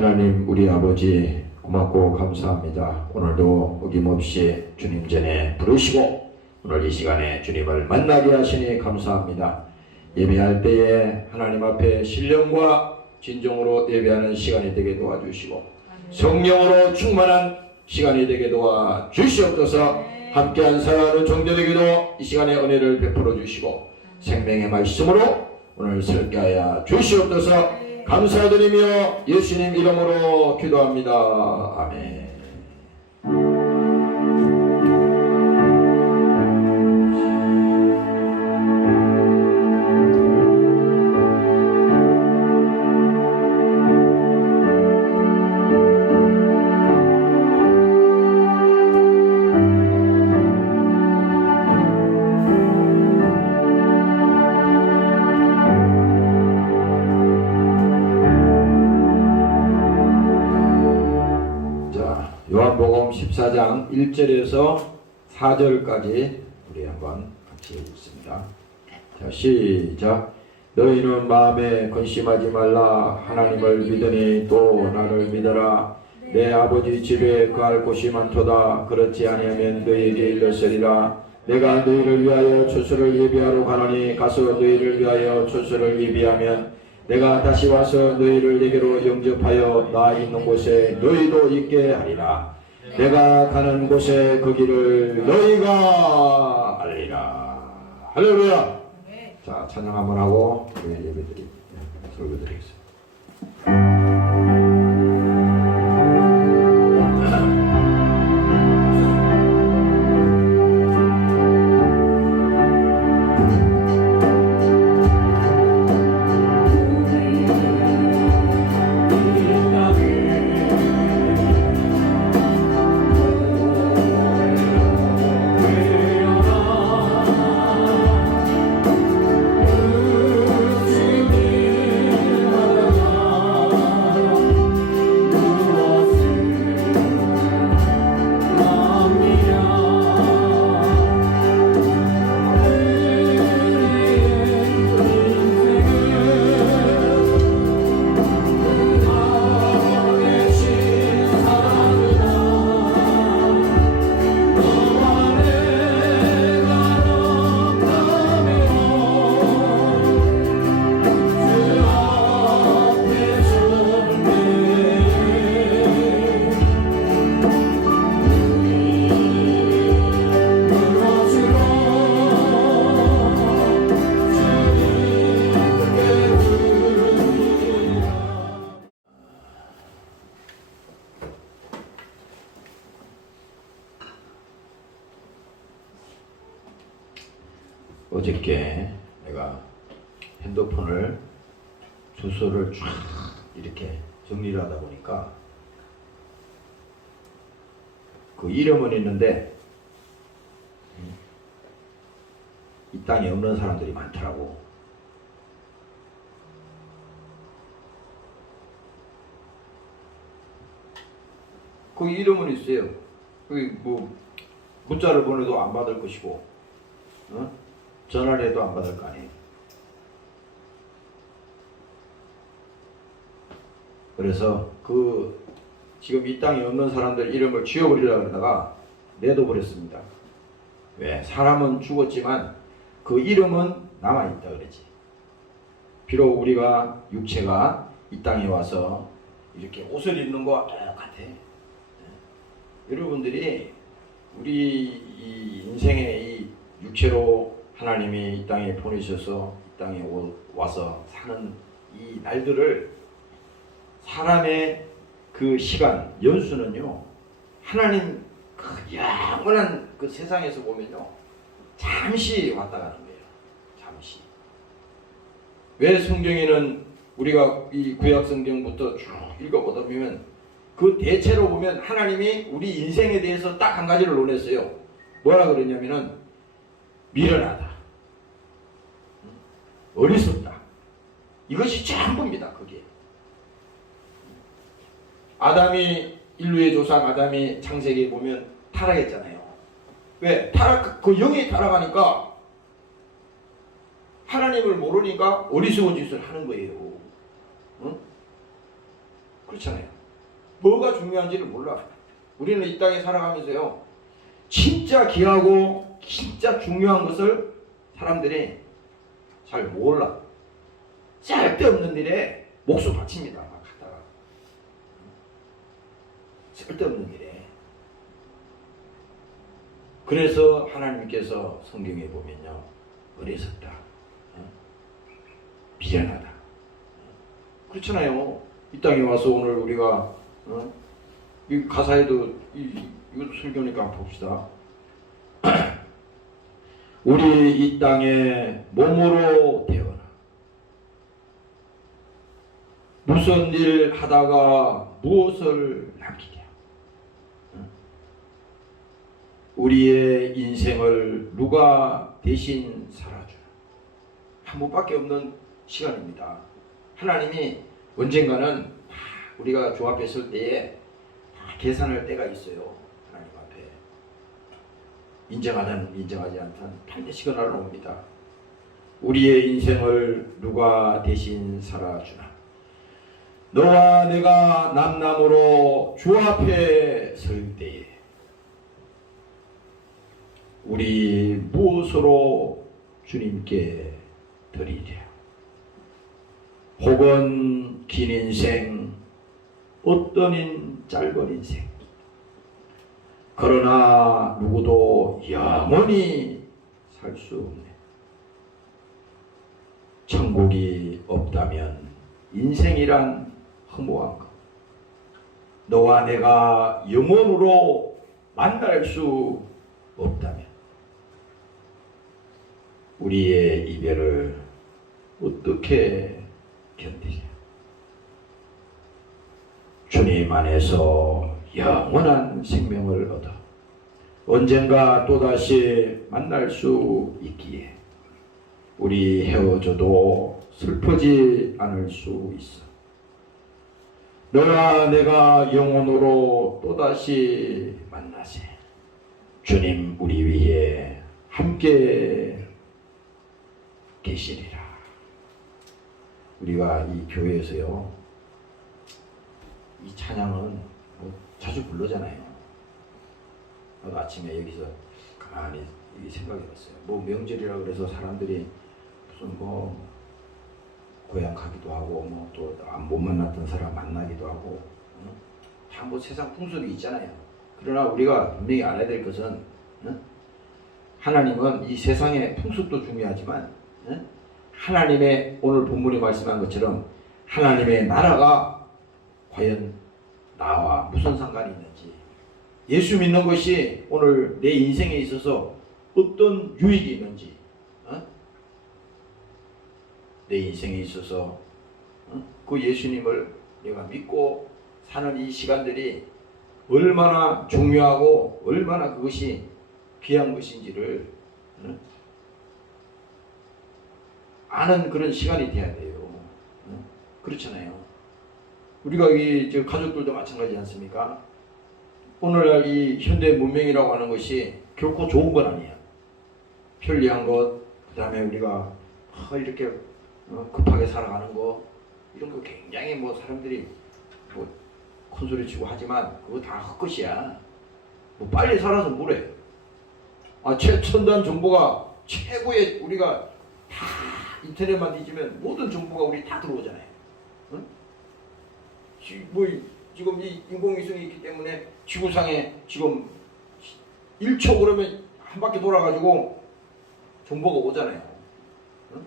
하나님 우리 아버지 고맙고 감사합니다. 오늘도 어김없이 주님 전에 부르시고 오늘 이 시간에 주님을 만나게 하시니 감사합니다. 예배할 때에 하나님 앞에 신령과 진정으로 예배하는 시간이 되게 도와주시고 성령으로 충만한 시간이 되게 도와주시옵소서. 함께한 사랑하는 종들에게도 이 시간에 은혜를 베풀어 주시고 생명의 말씀으로 오늘 설게 하여 주시옵소서. 감사드리며 예수님 이름으로 기도합니다. 아멘. 요한복음 14장 1절에서 4절까지 우리 한번 같이 읽습니다. 자, 시작. 너희는 마음에 근심하지 말라. 하나님을 믿으니 또 나를 믿어라. 내 아버지 집에 거할 곳이 많도다. 그렇지 아니하면 너희에게 일렀으리라. 내가 너희를 위하여 처소를 예비하러 가노니 가서 너희를 위하여 처소를 예비하면 내가 다시 와서 너희를 내게로 영접하여 나 있는 곳에 너희도 있게 하리라. 내가 가는 곳에 그 길을 너희가 알리라. 할렐루야. 자, 찬양 한번 하고 우리 설교드리겠습니다. 어저께 내가 핸드폰을 주소를 쫙 이렇게 정리를 하다 보니까 그 이름은 있는데 이 땅에 없는 사람들이 많더라고. 그 이름은 있어요. 그 뭐 문자를 보내도 안 받을 것이고, 전화를 해도 안 받을 거 아니에요. 그래서 그 지금 이 땅에 없는 사람들 이름을 지워버리려고 그러다가 내둬버렸습니다. 왜? 사람은 죽었지만 그 이름은 남아있다 그러지. 비록 우리가 육체가 이 땅에 와서 이렇게 옷을 입는 거와 똑같아. 여러분들이 우리 이 인생의 이 육체로 하나님이 이 땅에 보내셔서 이 땅에 와서 사는 이 날들을 사람의 그 시간, 연수는요, 하나님 그 영원한 그 세상에서 보면요, 잠시 왔다 가는 거예요. 잠시. 왜 성경에는 우리가 이 구약 성경부터 쭉 읽어보다 보면 그 대체로 보면 하나님이 우리 인생에 대해서 딱 한 가지를 논했어요. 뭐라 그러냐면은 미련하다, 어리석다. 이것이 전부입니다. 그게. 아담이 인류의 조상 아담이 창세기에 보면 타락했잖아요. 왜? 그 영이 타락하니까 하나님을 모르니까 어리석은 짓을 하는 거예요. 응? 그렇잖아요. 뭐가 중요한지를 몰라. 우리는 이 땅에 살아가면서요, 진짜 귀하고 진짜 중요한 것을 사람들이 잘 몰라. 쓸데없는 일에 목숨 바칩니다. 막 하다가 쓸데없는 일에. 그래서 하나님께서 성경에 보면요, 어리석다, 미련하다. 그렇잖아요. 이 땅에 와서 오늘 우리가 이 가사에도 이것도 설교니까 한번 봅시다. 우리 이 땅에 몸으로 태어나 무슨 일 하다가 무엇을 남기랴. 우리의 인생을 누가 대신 살아주나. 한 번밖에 없는 시간입니다. 하나님이 언젠가는 우리가 주 앞에 설 때에 다 계산할 때가 있어요. 하나님 앞에 인정하든 인정하지 않든 반드시 그 날은 옵니다. 우리의 인생을 누가 대신 살아주나. 너와 내가 남남으로 주 앞에 설 때에 우리 무엇으로 주님께 드리랴. 혹은 긴 인생, 어떤 짧은 인생. 그러나 누구도 영원히 살 수 없네. 천국이 없다면 인생이란 허무한 것. 너와 내가 영원으로 만날 수 없다면 우리의 이별을 어떻게 견디랴. 주님 안에서 영원한 생명을 얻어 언젠가 또다시 만날 수 있기에 우리 헤어져도 슬프지 않을 수 있어. 너와 내가 영혼으로 또다시 만나세. 주님 우리 위에 함께 계시리라. 우리가 이 교회에서요, 이 찬양은 뭐 자주 부르잖아요. 나도 아침에 여기서 가만히 생각해 봤어요. 뭐 명절이라 그래서 사람들이 무슨 뭐 고향 가기도 하고 뭐 또 못 만났던 사람 만나기도 하고 다 뭐 세상 풍습이 있잖아요. 그러나 우리가 분명히 알아야 될 것은 하나님은 이 세상의 풍습도 중요하지만 하나님의 오늘 본문에 말씀한 것처럼 하나님의 나라가 과연 나와 무슨 상관이 있는지, 예수 믿는 것이 오늘 내 인생에 있어서 어떤 유익이 있는지, 내 인생에 있어서 그 예수님을 내가 믿고 사는 이 시간들이 얼마나 중요하고 얼마나 그것이 귀한 것인지를 아는 그런 시간이 돼야 돼요. 그렇잖아요. 우리가 이 가족들도 마찬가지지 않습니까? 오늘날 이 현대 문명이라고 하는 것이 결코 좋은 건 아니야. 편리한 것, 그 다음에 우리가 이렇게 급하게 살아가는 거, 이런 거 굉장히 뭐 사람들이 뭐 큰소리 치고 하지만 그거 다 헛것이야. 뭐 빨리 살아서 뭐래? 최첨단 정보가 최고의, 우리가 다 인터넷만 뒤지면 모든 정보가 우리 다 들어오잖아요. 응? 뭐 지금 이 인공위성이 있기 때문에 지구상에 지금 1초 그러면 한 바퀴 돌아가지고 정보가 오잖아요. 응?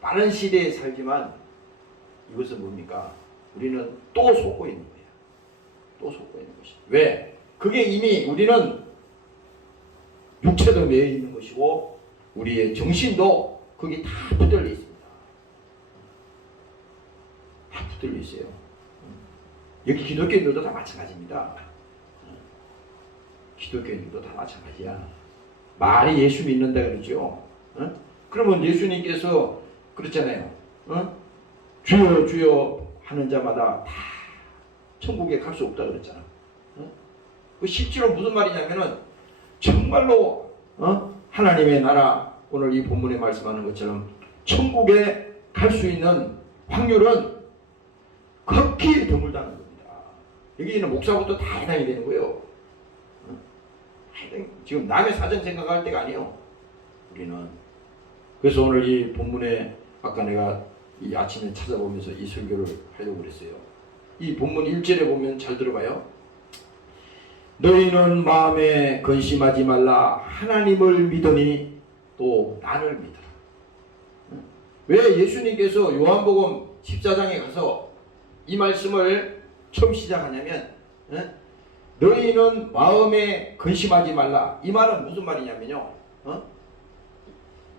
빠른 시대에 살지만 이것은 뭡니까? 우리는 또 속고 있는 거예요. 또 속고 있는 것이. 왜? 그게 이미 우리는 육체도 매여 있는 것이고 우리의 정신도 거기 다 붙들려 있습니다. 다 붙들려 있어요. 여기 기독교인들도 다 마찬가지입니다. 기독교인들도 다 마찬가지야. 말이 예수 믿는다 그러죠. 그러면 예수님께서 그렇잖아요. 주여 주여 하는 자마다 다 천국에 갈 수 없다 그랬잖아. 그 실제로 무슨 말이냐면은 정말로 하나님의 나라, 오늘 이 본문에 말씀하는 것처럼 천국에 갈 수 있는 확률은 극히 드물다는 겁니다. 여기 있는 목사부터 다 해당이 되는 거예요. 지금 남의 사전 생각할 때가 아니에요. 우리는. 그래서 오늘 이 본문에 아까 내가 이 아침에 찾아보면서 이 설교를 하려고 그랬어요. 이 본문 1절에 보면 잘 들어봐요. 너희는 마음에 근심하지 말라. 하나님을 믿으니 또 나를 믿어라. 왜 예수님께서 요한복음 14장에 가서 이 말씀을 처음 시작하냐면 너희는 마음에 근심하지 말라. 이 말은 무슨 말이냐면요.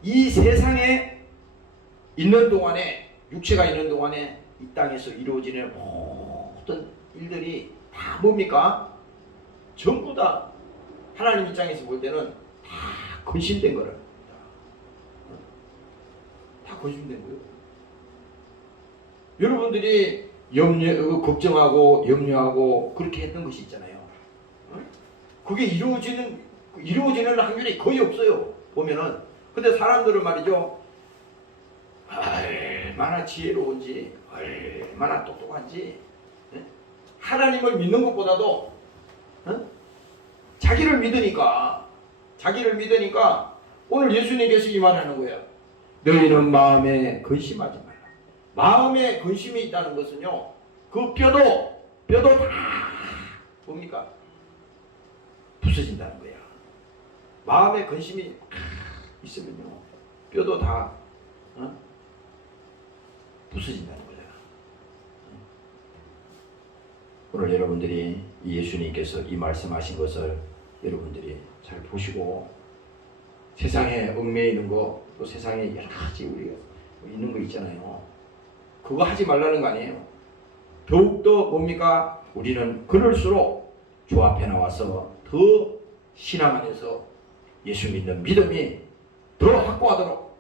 이 세상에 있는 동안에, 육체가 있는 동안에 이 땅에서 이루어지는 모든 일들이 다 뭡니까? 전부 다 하나님 입장에서 볼 때는 다 근심된 거랍니다. 다 근심된 거예요. 여러분들이 걱정하고 염려하고 그렇게 했던 것이 있잖아요. 그게 이루어지는 확률이 거의 없어요. 보면은. 근데 사람들은 말이죠. 얼마나 지혜로운지, 얼마나 똑똑한지, 하나님을 믿는 것보다도 자기를 믿으니까 오늘 예수님께서 이 말하는 거예요. 너희는 마음에 근심하지 말라. 마음에 근심이 있다는 것은요, 그 뼈도 다 뭡니까? 부서진다는 거야. 마음에 근심이 있으면요, 뼈도 다 부서진다는 거잖아. 오늘 여러분들이 예수님께서 이 말씀하신 것을 여러분들이 잘 보시고, 세상에 얽매여 있는 거, 또 세상에 여러 가지 우리가 있는 거 있잖아요. 그거 하지 말라는 거 아니에요. 더욱더 뭡니까? 우리는 그럴수록 주 앞에 나와서 더 신앙 안에서 예수 믿는 믿음이 더 확고하도록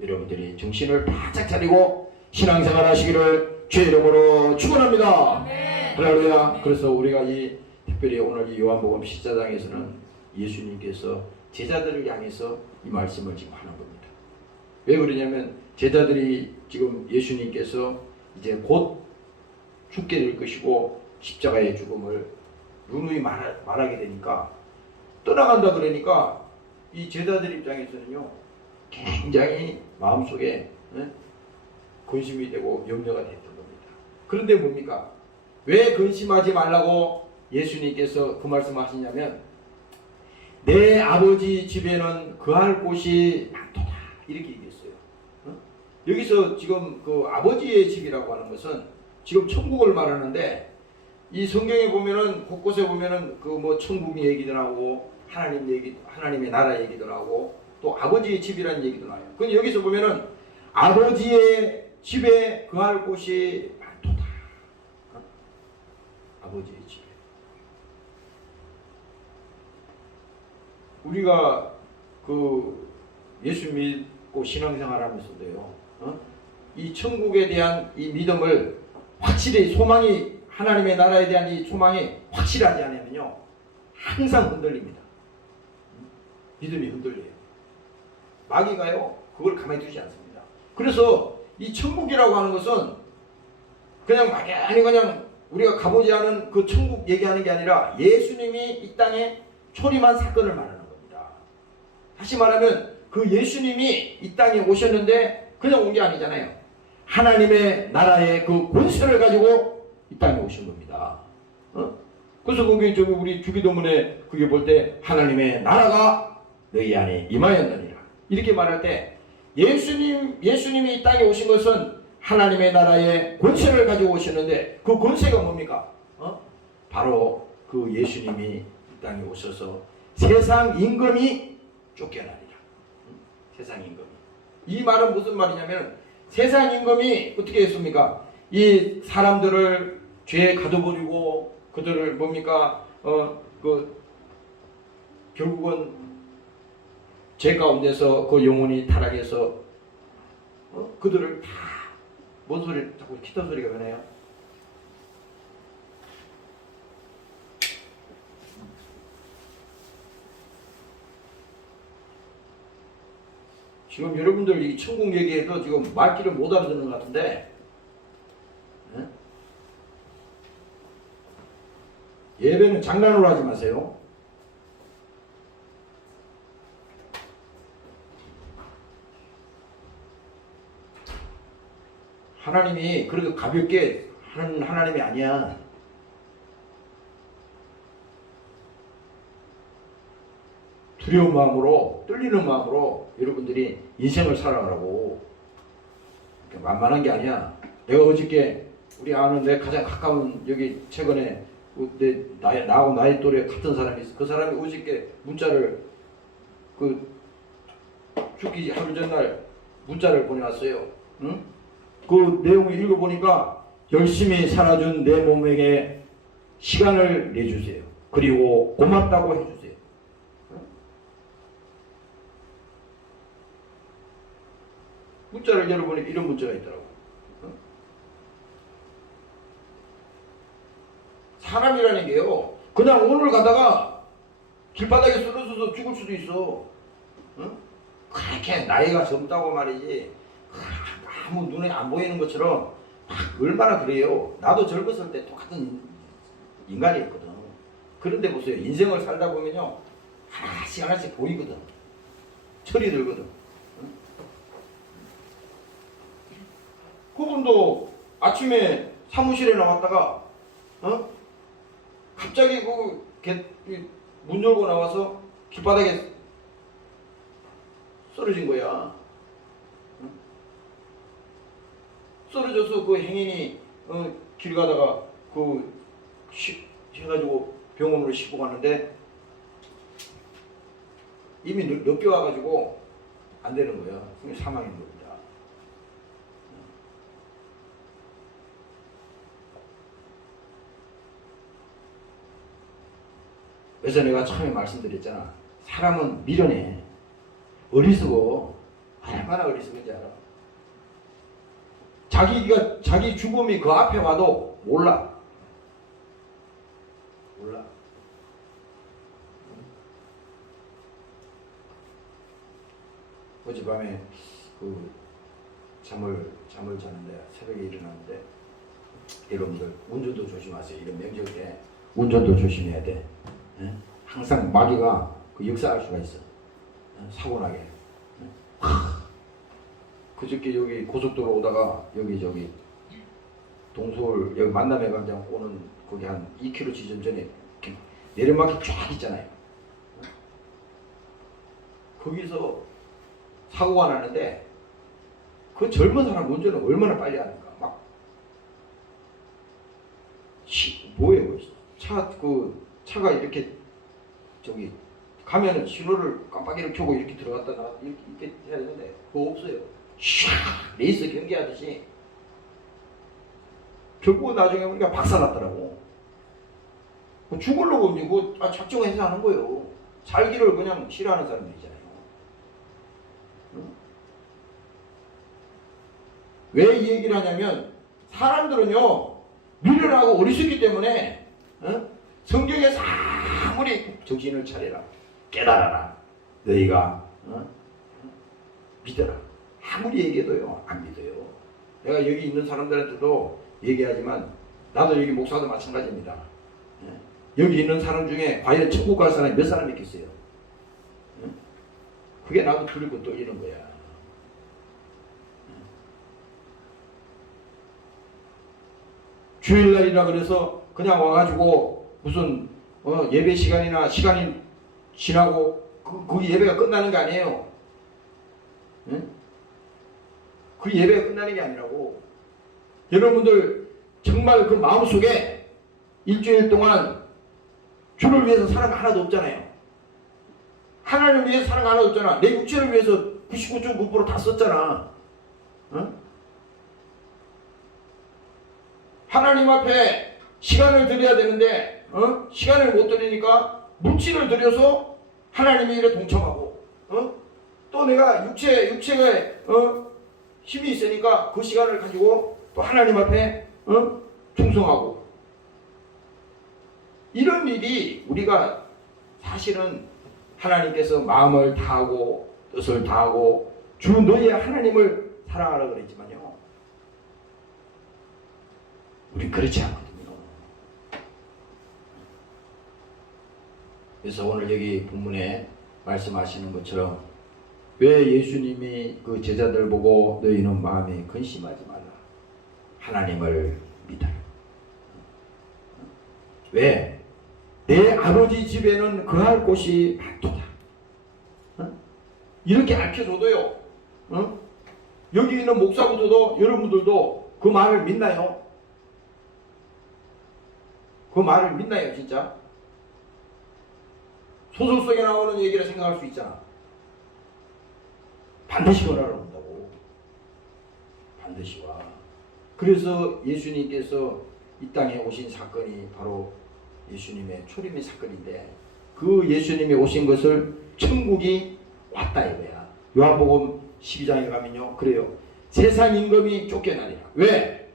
여러분들이 정신을 바짝 차리고 신앙생활 하시기를 주의 이름으로 축원합니다. 할렐루야. 그래서 우리가 특별히 오늘 이 요한복음 14장에서는 예수님께서 제자들을 향해서 이 말씀을 지금 하는 겁니다. 왜 그러냐면 제자들이 지금 예수님께서 이제 곧 죽게 될 것이고 십자가의 죽음을 누누이 말하게 되니까 떠나간다 그러니까 이 제자들 입장에서는요, 굉장히 마음속에 근심이 되고 염려가 됐던 겁니다. 그런데 뭡니까? 왜 근심하지 말라고 예수님께서 그 말씀을 하시냐면, 내 아버지 집에는 거할 곳이 많도다, 이렇게 얘기했어요. 여기서 지금 그 아버지의 집이라고 하는 것은 지금 천국을 말하는데, 이 성경에 보면은 곳곳에 보면은 그 뭐 천국 얘기도 나오고 하나님의 나라 얘기도 나오고 또 아버지의 집이라는 얘기도 나와요. 근데 여기서 보면은 아버지의 집에 거할 곳이 많도다. 아버지의 집에. 우리가 그 예수 믿고 신앙생활하면서도요, 이 천국에 대한 이 믿음을 확실히 하나님의 나라에 대한 이 소망이 확실하지 않으면요, 항상 흔들립니다. 믿음이 흔들려요. 마귀가요, 그걸 가만히 두지 않습니다. 그래서 이 천국이라고 하는 것은 그냥 막연히 그냥 우리가 가보지 않은 그 천국 얘기하는 게 아니라 예수님이 이 땅에 초림한 사건을 말하는 겁니다. 다시 말하면 그 예수님이 이 땅에 오셨는데 그냥 온 게 아니잖아요. 하나님의 나라의 그 권세를 가지고 이 땅에 오신 겁니다. 그래서 거기 우리 주기도문에 그게 볼 때 하나님의 나라가 너희 안에 임하였느니라 이렇게 말할 때 예수님이 이 땅에 오신 것은 하나님의 나라의 권세를 가지고 오셨는데 그 권세가 뭡니까? 바로 그 예수님이 이 땅에 오셔서 세상 임금이 쫓겨나리라. 세상 임금이. 이 말은 무슨 말이냐면 세상 임금이 어떻게 했습니까? 이 사람들을 죄에 가둬버리고 그들을 뭡니까? 결국은 죄 가운데서 그 영혼이 타락해서 그들을 다 뭔 소리 자꾸 기타 소리가 나네요. 지금 여러분들 이 천국 얘기해도 지금 말귀를 못 알아듣는 것 같은데, 예배는 장난으로 하지 마세요. 하나님이 그렇게 가볍게 하는 하나님이 아니야. 두려운 마음으로, 떨리는 마음으로 여러분들이 인생을 살아가라고. 만만한 게 아니야. 내가 어저께 우리 아는 내 가장 가까운 여기 최근에 나하고 나이 또래 같은 사람이 있어. 그 사람이 어저께 문자를 죽기 하루 전날 문자를 보내왔어요. 응? 그 내용을 읽어보니까 열심히 살아준 내 몸에게 시간을 내주세요. 그리고 고맙다고 해주세요. 문자를 열어보니 이런 문자가 있더라고. 사람이라는 게요, 그냥 오늘 가다가 길바닥에 쓰러져서 죽을 수도 있어. 그렇게 나이가 젊다고 말이지 아무 눈에 안 보이는 것처럼 얼마나 그래요. 나도 젊었을 때 똑같은 인간이었거든. 그런데 보세요, 인생을 살다 보면요 하나씩 하나씩 보이거든. 철이 들거든. 그분도 아침에 사무실에 나왔다가 갑자기 문 열고 나와서 길바닥에 쓰러진 거야. 쓰러져서 그 행인이 길 가다가 해가지고 병원으로 싣고 갔는데 이미 늦게 와가지고 안 되는 거야. 사망인 겁니다. 그래서 내가 처음에 말씀드렸잖아. 사람은 미련해. 어리석어. 얼마나 어리석은지 알아. 자기 죽음이 그 앞에 와도 몰라. 어젯밤에 잠을 자는데 새벽에 일어났는데 여러분들 운전도 조심하세요. 이런 명절에 운전도 조심해야 돼. 항상 마귀가 역사할 수가 있어. 사고 나게. 그저께 여기 고속도로 오다가 여기 동서울 여기 만남해광장 오는 거기 한 2km 지점 전에 내리막이 쫙 있잖아요. 거기서 사고가 나는데 그 젊은 사람 운전을 얼마나 빨리 하는가. 막 뭐예요? 차가 이렇게 가면은 신호를 깜빡이를 켜고 이렇게 들어갔다 나갔다 이렇게 해야 되는데 그거 없어요. 샥 레이스 경기하듯이. 결국은 나중에 보니까 박살났더라고. 죽으려고 이제 작정해서 하는 거예요. 살기를 그냥 싫어하는 사람들이잖아요. 왜 이 얘기를 하냐면 사람들은요 미련하고 어리석기 때문에 성경에서 아무리 정신을 차려라, 깨달아라, 너희가 믿어라 아무리 얘기해도요 안 믿어요. 내가 여기 있는 사람들한테도 얘기하지만 나도 여기 목사도 마찬가지입니다. 여기 있는 사람 중에 과연 천국 갈 사람이 몇 사람 있겠어요? 그게 나도 두렵고 떨리는 거야. 주일날이라 그래서 그냥 와가지고 무슨 예배 시간이나 시간이 지나고 거기 예배가 끝나는 게 아니에요. 그 예배가 끝나는 게 아니라고. 여러분들 정말 그 마음속에 일주일 동안 주를 위해서 사는 거 하나도 없잖아요. 하나님을 위해서 사는 거 하나도 없잖아. 내 육체를 위해서 99.9% 다 썼잖아. 하나님 앞에 시간을 드려야 되는데 시간을 못 드리니까 물질을 드려서 하나님의 일에 동참하고 또 내가 육체가 힘이 있으니까 그 시간을 가지고 또 하나님 앞에 충성하고. 이런 일이 우리가 사실은 하나님께서 마음을 다하고 뜻을 다하고 주 너희의 하나님을 사랑하라 그랬지만요 우린 그렇지 않거든요. 그래서 오늘 여기 본문에 말씀하시는 것처럼 왜 예수님이 그 제자들 보고 너희는 마음에 근심하지 말라. 하나님을 믿어라. 왜? 내 아버지 집에는 거할 곳이 많도다. 이렇게 알려줘도요. 여기 있는 목사분들도 여러분들도 그 말을 믿나요? 그 말을 믿나요 진짜? 소설 속에 나오는 얘기를 생각할 수 있잖아. 반드시 거라를 온다고. 반드시 와. 그래서 예수님께서 이 땅에 오신 사건이 바로 예수님의 초림의 사건인데 그 예수님이 오신 것을 천국이 왔다 이거야. 요한복음 12장에 가면요. 그래요. 세상 임금이 쫓겨나리라. 왜?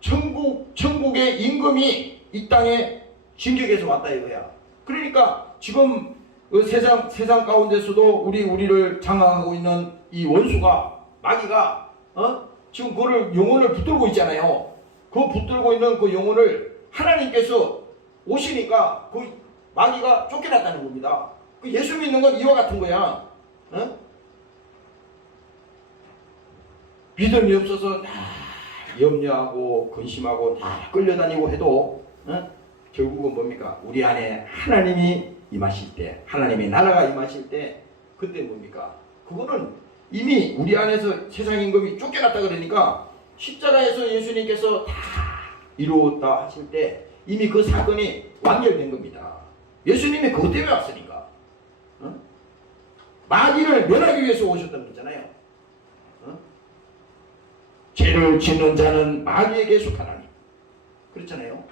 천국의 임금이 이 땅에 진격해서 왔다 이거야. 그러니까 지금 그 세상 가운데서도 우리를 장악하고 있는 이 원수가 마귀가 지금 그거를 영혼을 붙들고 있잖아요. 그 붙들고 있는 그 영혼을 하나님께서 오시니까 그 마귀가 쫓겨났다는 겁니다. 그 예수 믿는 건 이와 같은 거야. 믿음이 없어서 염려하고 근심하고 끌려다니고 해도 결국은 뭡니까? 우리 안에 하나님이 임하실 때, 하나님의 나라가 임하실 때 그때 뭡니까? 그거는 이미 우리 안에서 세상 임금이 쫓겨났다 그러니까 십자가에서 예수님께서 다 이루었다 하실 때 이미 그 사건이 완결된 겁니다. 예수님이 그것 때문에 왔으니까. 마귀를 면하기 위해서 오셨다는 거잖아요. 죄를 짓는 자는 마귀에게 속하나니. 그렇잖아요.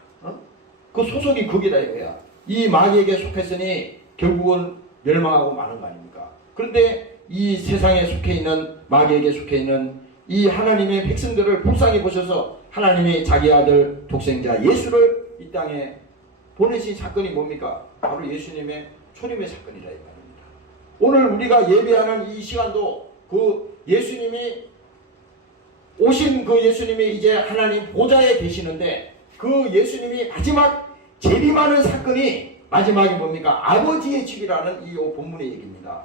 그 소속이 거기다 이거야. 이 마귀에게 속했으니 결국은 멸망하고 마는 거 아닙니까? 그런데 이 세상에 속해 있는 마귀에게 속해 있는 이 하나님의 백성들을 불쌍히 보셔서 하나님이 자기 아들 독생자 예수를 이 땅에 보내신 사건이 뭡니까? 바로 예수님의 초림의 사건이라 이 말입니다. 오늘 우리가 예배하는 이 시간도 그 예수님이 오신 그 예수님이 이제 하나님 보좌에 계시는데 그 예수님이 마지막 재림하는 사건이 마지막이 뭡니까? 아버지의 집이라는 이 본문의 얘기입니다.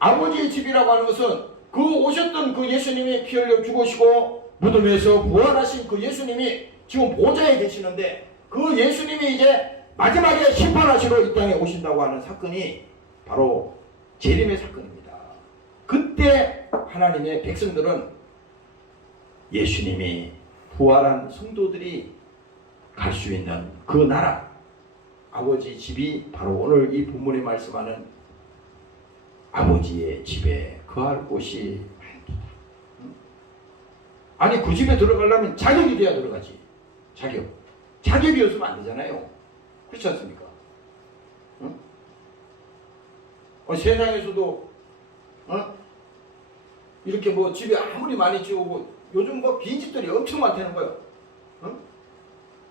아버지의 집이라고 하는 것은 그 오셨던 그 예수님이 피 흘려 죽으시고 무덤에서 부활하신 그 예수님이 지금 보좌에 계시는데 그 예수님이 이제 마지막에 심판하시러 이 땅에 오신다고 하는 사건이 바로 재림의 사건입니다. 그때 하나님의 백성들은 예수님이 부활한 성도들이 갈 수 있는 그 나라 아버지 집이 바로 오늘 이 본문에 말씀하는 아버지의 집에 거할 곳이 많도다. 아니 그 집에 들어가려면 자격이 돼야 들어가지. 자격이 없으면 안 되잖아요. 그렇지 않습니까? 세상에서도 이렇게 뭐 집에 아무리 많이 지어오고 요즘 뭐 빈집들이 엄청 많다는 거예요.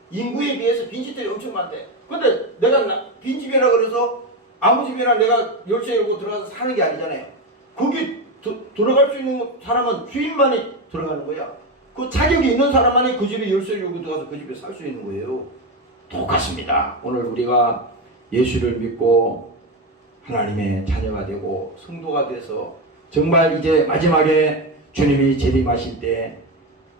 인구에 비해서 빈집들이 엄청 많대. 근데 내가 빈집이라 그래서 아무 집이나 내가 열쇠 열고 들어가서 사는 게 아니잖아요. 거기 들어갈 수 있는 사람은 주인만이 들어가는 거야. 그 자격이 있는 사람만이 그 집에 열쇠 열고 들어가서 그 집에 살 수 있는 거예요. 똑같습니다. 오늘 우리가 예수를 믿고 하나님의 자녀가 되고 성도가 돼서 정말 이제 마지막에 주님이 재림하실 때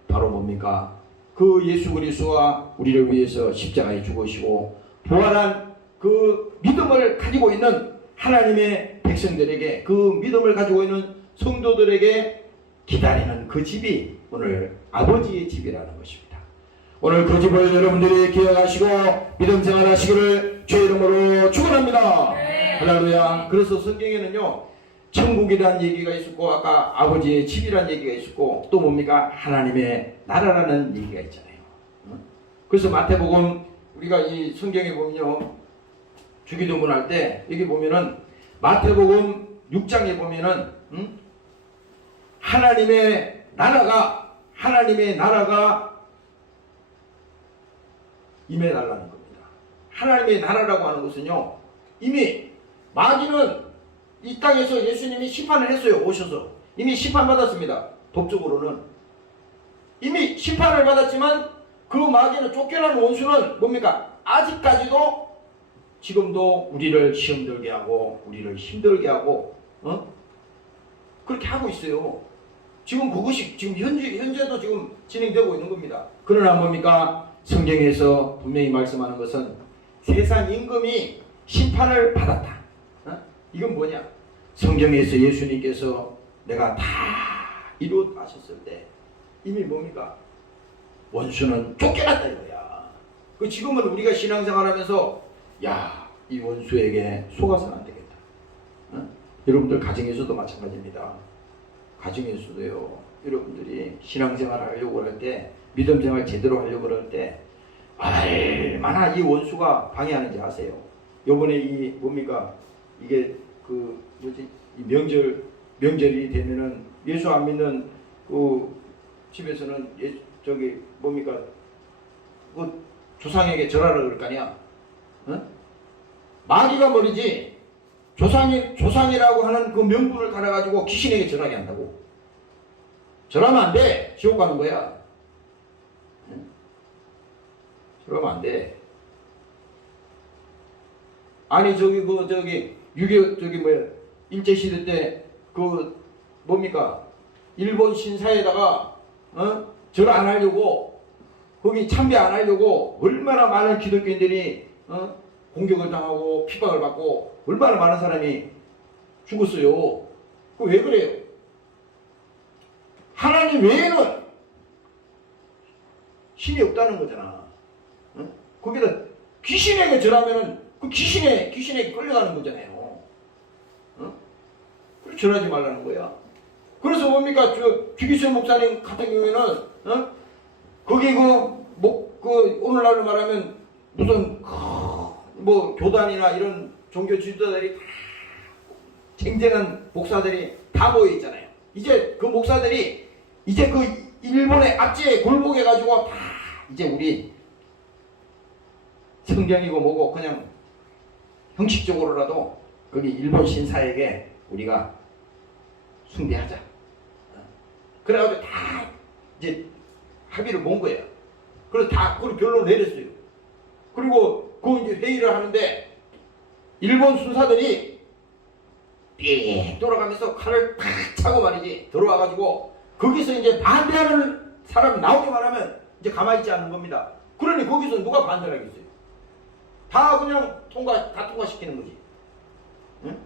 바로 뭡니까? 그 예수 그리스도가 우리를 위해서 십자가에 죽으시고 부활한 그 믿음을 가지고 있는 하나님의 백성들에게 그 믿음을 가지고 있는 성도들에게 기다리는 그 집이 오늘 아버지의 집이라는 것입니다. 오늘 그 집을 여러분들이 기억하시고 믿음 생활하시기를 주의 이름으로 축원합니다. 할렐루야. 그래서 성경에는요 천국이라는 얘기가 있었고 아까 아버지의 집이라는 얘기가 있었고 또 뭡니까? 하나님의 나라라는 얘기가 있잖아요. 그래서 마태복음 우리가 이 성경에 보면요 주기도문 할 때 여기 보면은 마태복음 6장에 보면은 하나님의 나라가 임해달라는 겁니다. 하나님의 나라라고 하는 것은요 이미 마귀는 이 땅에서 예수님이 심판을 했어요. 오셔서 이미 심판받았습니다. 법적으로는 이미 심판을 받았지만 그 마귀는 쫓겨난 원수는 뭡니까? 아직까지도 지금도 우리를 시험 들게 하고 우리를 힘들게 하고 그렇게 하고 있어요. 지금 그것이 지금 현재도 지금 진행되고 있는 겁니다. 그러나 뭡니까? 성경에서 분명히 말씀하는 것은 세상 임금이 심판을 받았다. 이건 뭐냐? 성경에서 예수님께서 내가 다 이루어하셨을 때 이미 뭡니까? 원수는 쫓겨났다 이거야. 그 지금은 우리가 신앙생활하면서 야, 이 원수에게 속아서는 안 되겠다. 여러분들 가정에서도 마찬가지입니다. 가정에서도요. 여러분들이 신앙생활 하려고 할 때, 믿음생활 제대로 하려고 할 때 얼마나 이 원수가 방해하는지 아세요? 요번에 이 뭡니까? 이게 그 뭐지? 이 명절이 되면은 예수 안 믿는 그 집에서는 저기 뭡니까? 그 조상에게 절하라 그럴 거 아니야? 마귀가 머리지. 조상이라고 하는 그 명분을 달아가지고 귀신에게 절하게 한다고. 절하면 안 돼. 지옥 가는 거야. 절하면 안 돼. 아니 저기 일제시대 때 그 뭡니까? 일본 신사에다가 절 안 하려고 거기 참배 안 하려고 얼마나 많은 기독교인들이 공격을 당하고 핍박을 받고 얼마나 많은 사람이 죽었어요. 그 왜 그래요? 하나님 외에는 신이 없다는 거잖아. 거기다 귀신에게 절하면은 그 귀신에게 끌려가는 거잖아요. 그래서 절하지 말라는 거야. 그래서 뭡니까? 주기철 목사님 같은 경우에는 거기 오늘날로 말하면 무슨 뭐 교단이나 이런 종교 지도자들이 다 쟁쟁한 목사들이 다 모여 있잖아요. 이제 그 목사들이 이제 그 일본의 압제에 굴복해 가지고 다 이제 우리 성경이고 뭐고 그냥 형식적으로라도 거기 일본 신사에게 우리가 숭배하자. 그래가지고 다 이제 합의를 본 거예요. 그래서 다 그 결론을 내렸어요. 그리고 그 이제 회의를 하는데 일본 순사들이 삐 돌아가면서 칼을 탁 차고 말이지 들어와가지고 거기서 이제 반대하는 사람 나오기만 하면 이제 가만히 있지 않는 겁니다. 그러니 거기서 누가 반대를 하겠어요? 다 그냥 다 통과시키는 거지. 응?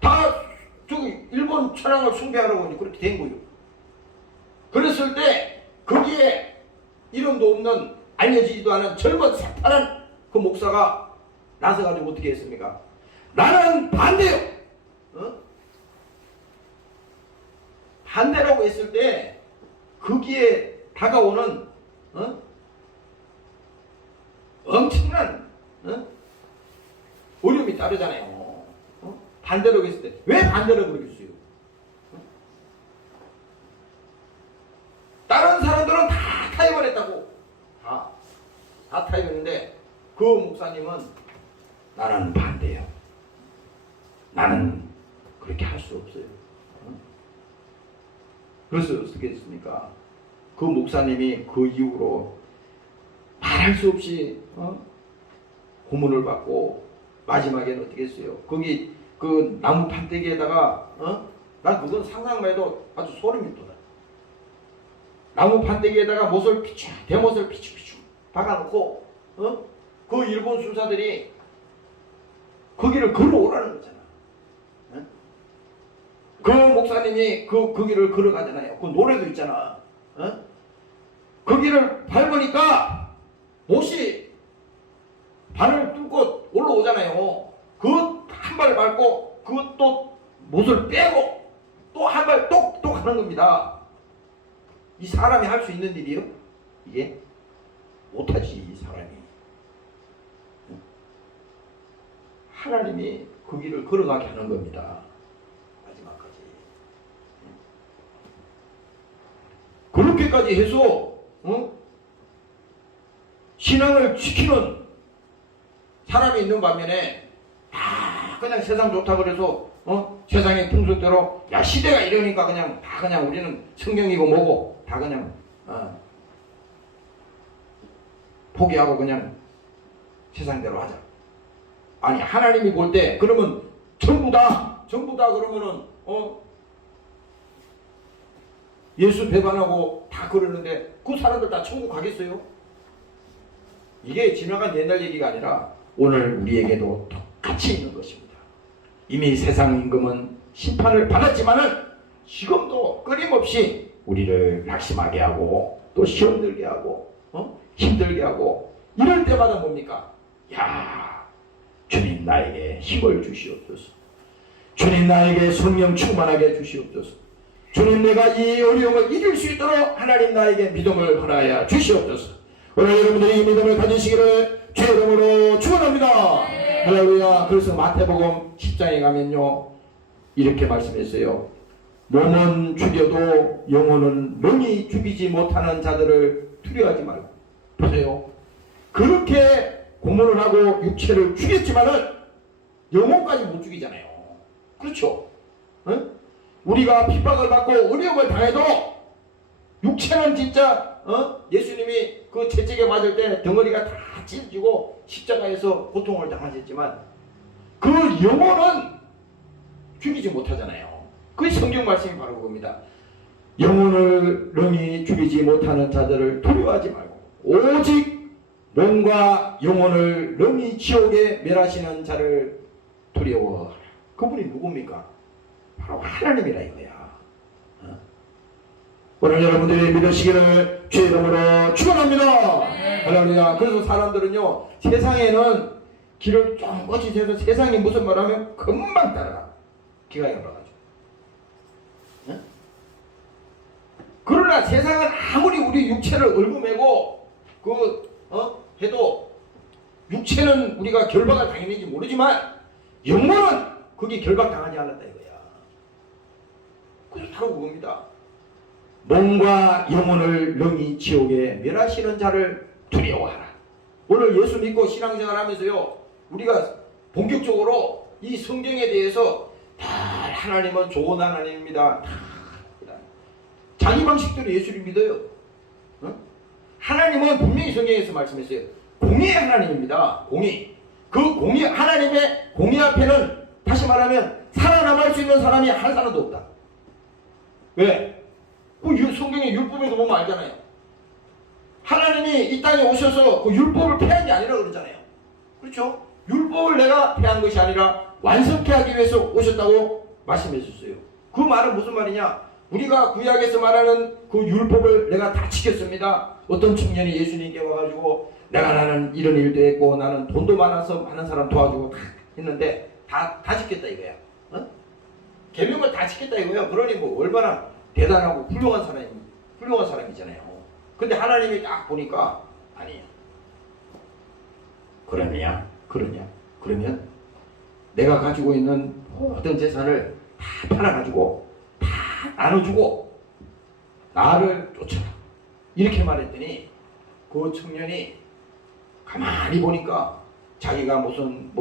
다 저기 일본 천황을 숭배하라고 그렇게 된 거예요. 그랬을 때 거기에 이름도 없는 알려지지도 않은 젊은 새파란 그 목사가 나서가지고 어떻게 했습니까? 나는 반대요. 반대라고 했을 때 거기에 다가오는 엄청난 어려움이 따르잖아요. 반대라고 했을 때 왜 반대라고 그러겠어요? 다른 사람들은 다 타협을 다 타협했는데 그 목사님은 나는 반대요. 나는 그렇게 할 수 없어요. 그래서 어떻게 했습니까? 그 목사님이 그 이후로 말할 수 없이 고문을 받고 마지막에는 어떻게 했어요? 거기 그 나무 판때기에다가 난 그건 상상만 해도 아주 소름이 돋아. 나무 판때기에다가 대못을 피죽피죽 박아놓고 그 일본 순사들이 거기를 걸어오라는 거잖아. 그 목사님이 그 길을 걸어가잖아요. 그 노래도 있잖아. 거기를 밟으니까 못이 발을 뚫고 올라오잖아요. 그 한 발 밟고 그것도 못을 빼고 또 한 발 똑똑 하는 겁니다. 이 사람이 할 수 있는 일이요? 이게? 못하지 이 사람이. 하나님이 그 길을 걸어가게 하는 겁니다. 마지막까지. 그렇게까지 해서 신앙을 지키는 사람이 있는 반면에 그냥 세상 좋다 그래서 세상의 풍속대로 야 시대가 이러니까 그냥 우리는 성경이고 뭐고 다 그냥 포기하고 그냥 세상대로 하자. 아니 하나님이 볼 때 그러면 전부 다 그러면은 예수 배반하고 다 그러는데 그 사람들 다 천국 가겠어요? 이게 지나간 옛날 얘기가 아니라 오늘 우리에게도 똑같이 있는 것입니다. 이미 세상 임금은 심판을 받았지만은 지금도 끊임없이 우리를 낙심하게 하고 또 시험 들게 하고 힘들게 하고 이럴 때마다 뭡니까? 야, 주님 나에게 힘을 주시옵소서. 주님 나에게 성령 충만하게 주시옵소서. 주님 내가 이 어려움을 이길 수 있도록 하나님 나에게 믿음을 허락하여 주시옵소서. 오늘 여러분들이 이 믿음을 가지시기를 주의 이름으로 축원합니다. 할렐루야. 그래서 마태복음 10장에 가면요 이렇게 말씀했어요. 몸은 죽여도 영혼은 능히 죽이지 못하는 자들을 두려워하지 말고. 보세요. 그렇게 고문을 하고 육체를 죽였지만은 영혼까지 못 죽이잖아요. 그렇죠? 응? 우리가 핍박을 받고 어려움을 당해도 육체는 진짜 예수님이 그 채찍에 맞을 때 덩어리가 다 찢어지고 십자가에서 고통을 당하셨지만 그 영혼은 죽이지 못하잖아요. 그 성경 말씀이 바로 그겁니다. 영혼을 능히 죽이지 못하는 자들을 두려워하지 말고 오직 몸과 영혼을 능히 지옥에 멸하시는 자를 두려워하라. 그분이 누굽니까? 바로 하나님이라 이거야. 오늘 여러분들이 믿으시기를 주의 이름으로 축원합니다. 할렐루야. 그래서 사람들은요 세상에는 길을 좀 거치셔서 세상이 무슨 말하면 금방 따라가. 기가 열어가지고. 그러나 세상은 아무리 우리 육체를 얽어매고 해도 육체는 우리가 결박을 당했는지 모르지만 영혼은 그게 결박당하지 않았다 이거야. 그래서 바로 그겁니다. 몸과 영혼을 능히 지옥에 멸하시는 자를 두려워하라. 오늘 예수 믿고 신앙생활 하면서요 우리가 본격적으로 이 성경에 대해서 다 하나님은 좋은 하나님입니다. 자기 방식대로 예수를 믿어요. 하나님은 분명히 성경에서 말씀했어요. 공의의 하나님입니다. 공의. 그 공의, 하나님의 공의 앞에는 다시 말하면 살아남을 수 있는 사람이 한 사람도 없다. 왜? 그 성경의 율법에도 보면 알잖아요. 하나님이 이 땅에 오셔서 그 율법을 폐한 게 아니라 그러잖아요. 그렇죠? 율법을 내가 폐한 것이 아니라 완성케 하기 위해서 오셨다고 말씀해주셨어요. 그 말은 무슨 말이냐? 우리가 구약에서 말하는 그 율법을 내가 다 지켰습니다. 어떤 청년이 예수님께 와가지고 나는 이런 일도 했고 나는 돈도 많아서 많은 사람 도와주고 다 했는데 다 지켰다 이거야. 계명을 다 지켰다 이거야. 그러니 뭐 얼마나 대단하고 훌륭한 사람이잖아요. 근데 하나님이 딱 보니까 아니야. 그러냐? 그러면 내가 가지고 있는 모든 재산을 다 팔아가지고 다 나눠주고 나를 쫓아라. 이렇게 말했더니 그 청년이 가만히 보니까 자기가 무슨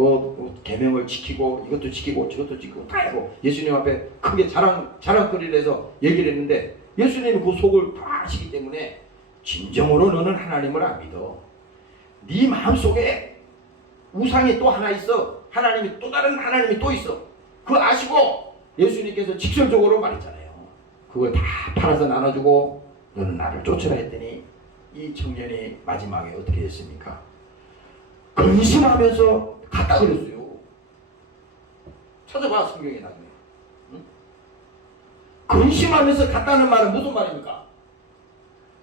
계명을 지키고 이것도 지키고 저것도 지키고 다 하고 예수님 앞에 크게 자랑거리를 해서 얘기를 했는데 예수님이 그 속을 다 아시기 때문에 진정으로 너는 하나님을 안 믿어. 네 마음속에 우상이 또 하나 있어. 하나님이 또 다른 하나님이 또 있어. 그거 아시고 예수님께서 직설적으로 말했잖아요. 그걸 다 팔아서 나눠주고 너는 나를 쫓으라 했더니 이 청년이 마지막에 어떻게 했습니까? 근심하면서 갔다 그랬어요. 찾아봐 성경에 나중에. 근심하면서 갔다는 말은 무슨 말입니까?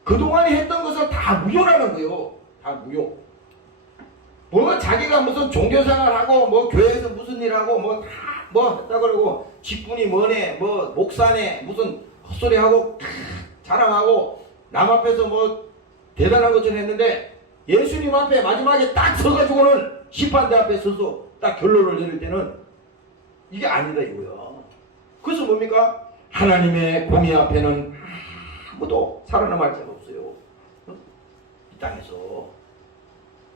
그동안에 했던 것은 다 무효라는 거예요. 다 무효. 뭐 자기가 무슨 종교생활하고 뭐 교회에서 무슨 일하고 뭐 했다 그러고 직분이 뭐네 뭐 목사네 무슨 헛소리하고 자랑하고 남 앞에서 뭐 대단한 것처럼 했는데 예수님 앞에 마지막에 딱 서가지고는 심판대 앞에 서서 딱 결론을 내릴 때는 이게 아니다 이거야. 그래서 뭡니까? 하나님의 공의 앞에는 아무도 살아남을 자가 없어요. 이 땅에서.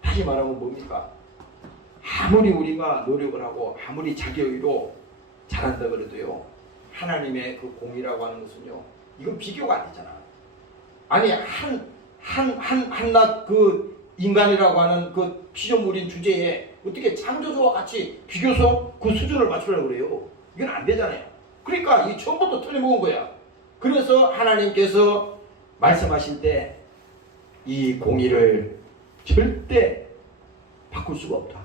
다시 말하면 뭡니까? 아무리 우리가 노력을 하고 아무리 자기의로 잘한다 그래도요 하나님의 그 공의라고 하는 것은요 이건 비교가 안 되잖아. 아니 한낱 그 인간이라고 하는 그 피조물인 주제에 어떻게 창조주와 같이 비교해서 그 수준을 맞추려고 그래요? 이건 안 되잖아요. 그러니까 이 처음부터 틀려먹은 거야. 그래서 하나님께서 말씀하실 때 이 공의를 절대 바꿀 수가 없다.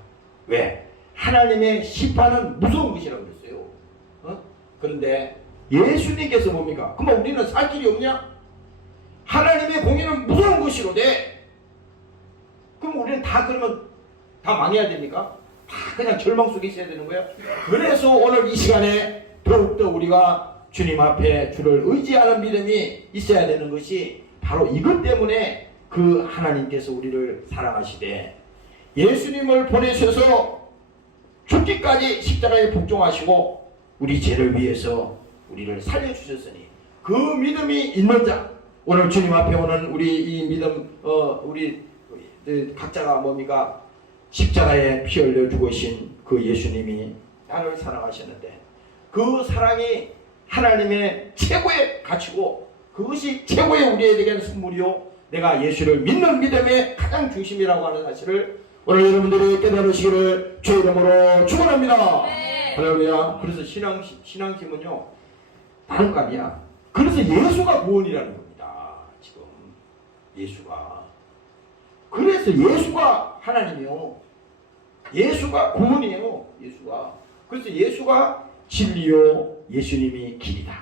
왜? 하나님의 심판은 무서운 것이라고 그랬어요. 그런데 예수님께서 뭡니까? 그럼 우리는 살 길이 없냐? 하나님의 공의는 무서운 것이로되 그럼 우리는 다 그러면 다 망해야 됩니까? 다 그냥 절망 속에 있어야 되는 거야? 그래서 오늘 이 시간에 더욱더 우리가 주님 앞에 주를 의지하는 믿음이 있어야 되는 것이 바로 이것 때문에 그 하나님께서 우리를 사랑하시되 예수님을 보내셔서 죽기까지 십자가에 복종하시고 우리 죄를 위해서 우리를 살려주셨으니 그 믿음이 있는 자, 오늘 주님 앞에 오는 우리 이 믿음 우리 각자가 뭡니까? 십자가에 피 흘려 죽으신 그 예수님이 나를 사랑하셨는데 그 사랑이 하나님의 최고의 가치고 그것이 최고의 우리에게는 선물이요 내가 예수를 믿는 믿음의 가장 중심이라고 하는 사실을 오늘 여러분들이 깨달으시기를 주의 이름으로 축원합니다. 네. 할렐루야. 그래서 신앙심은요 다른 거 아니야. 그래서 예수가 구원이라는 겁니다. 지금 예수가 그래서 예수가 하나님이요. 예수가 구원이에요. 예수가. 그래서 예수가 진리요 예수님이 길이다.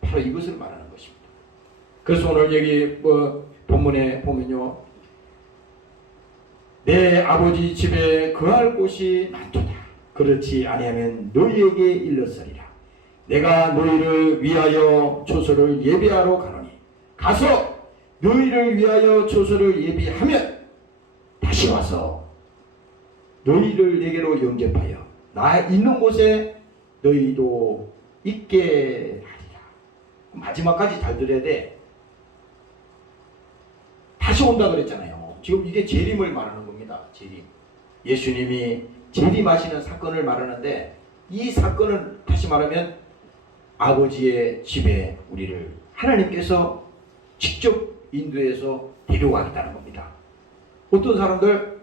바로 이것을 말하는 것입니다. 그래서 오늘 여기 본문에 보면요. 내 아버지 집에 거할 곳이 많도다. 그렇지 아니하면 너희에게 일렀으리라. 내가 너희를 위하여 초소를 예비하러 가노니 가서 너희를 위하여 초소를 예비하면 다시 와서 너희를 내게로 영접하여 나 있는 곳에 너희도 있게 하리라. 마지막까지 잘 들어야 돼. 다시 온다 그랬잖아요. 지금 이게 재림을 말하는 겁니다. 재림. 예수님이 재림하시는 사건을 말하는데 이 사건은 다시 말하면 아버지의 집에 우리를 하나님께서 직접 인도해서 데려가겠다는 겁니다. 어떤 사람들?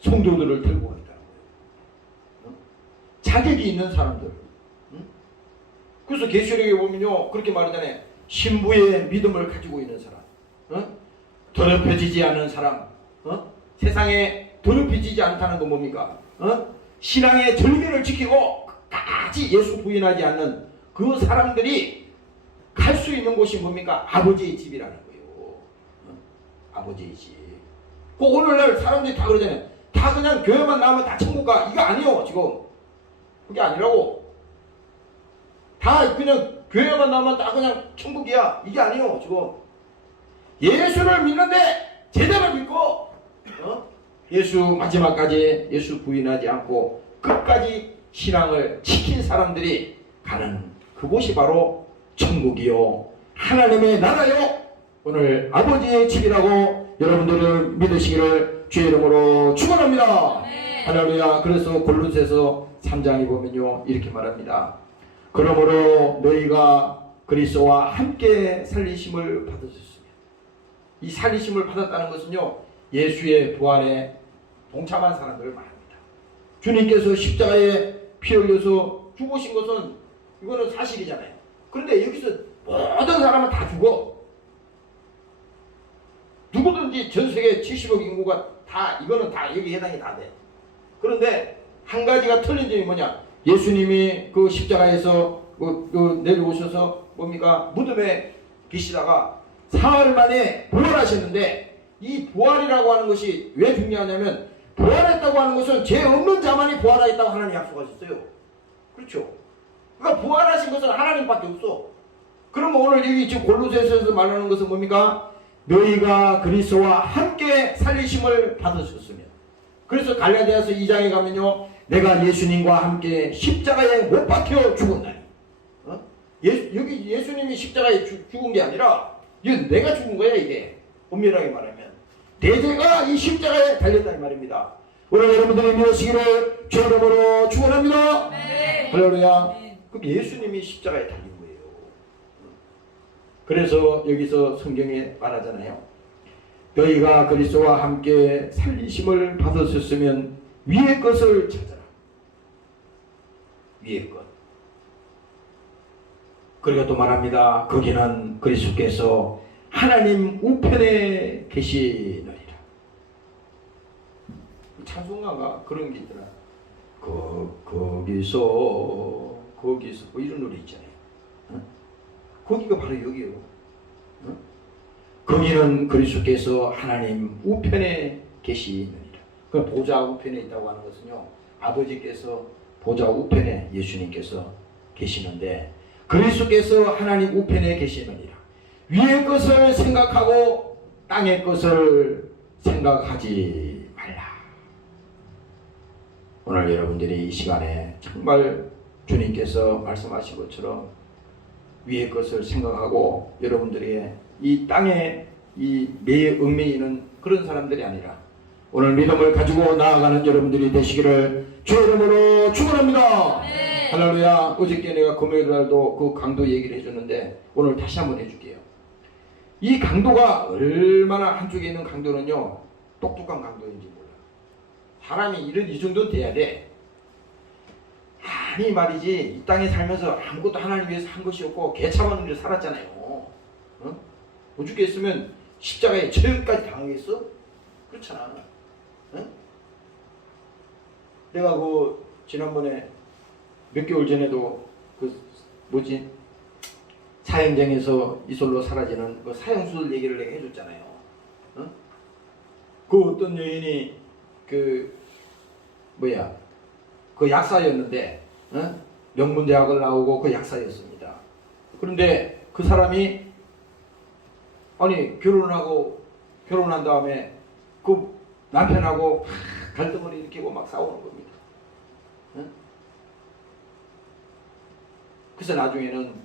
성도들을 데리고 가겠다는 거예요. 자격이 있는 사람들. 그래서 계시록에 보면요 그렇게 말하잖아요. 신부의 믿음을 가지고 있는 사람, 더럽혀지지 않은 사람, 세상에 더럽혀지지 않다는 건 뭡니까? 신앙의 절개를 지키고 끝까지 예수 부인하지 않는 그 사람들이 갈 수 있는 곳이 뭡니까? 아버지의 집이라는 거예요. 아버지의 집. 그 오늘날 사람들이 다 그러잖아요. 다 그냥 교회만 나오면 다 천국 가. 이거 아니요 지금. 그게 아니라고. 다 그냥 교회만 나오면 다 그냥 천국이야. 이게 아니요 지금. 예수를 믿는데 제대로 믿고 예수 마지막까지 예수 부인하지 않고 끝까지 신앙을 지킨 사람들이 가는 그곳이 바로 천국이요 하나님의 나라요 오늘 아버지의 집이라고 여러분들을 믿으시기를 주의 이름으로 축원합니다. 네. 할렐루야. 그래서 골로새서 3장에 보면요 이렇게 말합니다. 그러므로 너희가 그리스도와 함께 살리심을 받으셨으며 이 살리심을 받았다는 것은요 예수의 부활에 동참한 사람들을 말합니다. 주님께서 십자가에 피 흘려서 죽으신 것은 이거는 사실이잖아요. 그런데 여기서 모든 사람은 다 죽어. 누구든지 전 세계 70억 인구가 다 이거는 다 여기 해당이 다 돼. 그런데 한 가지가 틀린 점이 뭐냐? 예수님이 그 십자가에서 내려오셔서 뭡니까? 무덤에 계시다가 사흘 만에 부활하셨는데 이 부활이라고 하는 것이 왜 중요하냐면 부활했다고 하는 것은 죄 없는 자만이 부활하겠다고 하나님 약속하셨어요. 그렇죠? 그러니까 부활하신 것은 하나님밖에 없어. 그러면 오늘 여기 지금 골로새서에서 말하는 것은 뭡니까? 너희가 그리스도와 함께 살리심을 받으셨으면. 그래서 갈라디아서 2장에 가면요 내가 예수님과 함께 십자가에 못 박혀 죽었나니 여기 예수님이 십자가에 죽은 게 아니라 이건 내가 죽은 거야. 이게 엄밀하게 말하면 내 죄가 이 십자가에 달렸다는 말입니다. 오늘 여러분들이 믿으시기를 주의 이름으로 축원합니다. 네. 할렐루야. 네. 그럼 예수님이 십자가에 달린 거예요. 그래서 여기서 성경에 말하잖아요. 너희가 그리스도와 함께 살리심을 받으셨으면 위의 것을 찾아라. 위의 것. 그리고 또 말합니다. 거기는 그리스도께서 하나님 우편에 계시느니라. 찬송가가 그런 게 있더라. 거기서 뭐 이런 노래 있잖아요. 어? 거기가 바로 여기요. 어? 거기는 그리스도께서 하나님 우편에 계시느니라. 그 보좌 우편에 있다고 하는 것은요, 아버지께서 보좌 우편에 예수님께서 계시는데, 그리스도께서 하나님 우편에 계시느니라. 위의 것을 생각하고 땅의 것을 생각하지 말라. 오늘 여러분들이 이 시간에 정말 주님께서 말씀하신 것처럼 위의 것을 생각하고 여러분들의 이 땅에 이 매에 얽매이는 그런 사람들이 아니라 오늘 믿음을 가지고 나아가는 여러분들이 되시기를 주 이름으로 축원합니다. 네. 할렐루야. 어저께 내가 금요일 날도 그 강도 얘기를 해줬는데 오늘 다시 한번 해줄게요. 이 강도가 얼마나 한쪽에 있는 강도는요, 똑똑한 강도인지 몰라. 사람이 이 정도는 돼야 돼. 아니 말이지, 이 땅에 살면서 아무것도 하나님 위해서 한 것이 없고 개차반으로 살았잖아요. 어? 오죽했으면 십자가에 처형까지 당하겠어? 그렇잖아. 어? 내가 그 지난번에 몇 개월 전에도 그 뭐지, 사형장에서 이슬로 사라지는 그 사형수들 얘기를 내가 해줬잖아요. 어? 그 어떤 여인이 그 뭐야, 그 약사였는데, 어? 명문대학을 나오고 그 약사였습니다. 그런데 그 사람이 아니 결혼한 다음에 그 남편하고 갈등을 일으키고 막 싸우는 겁니다. 어? 그래서 나중에는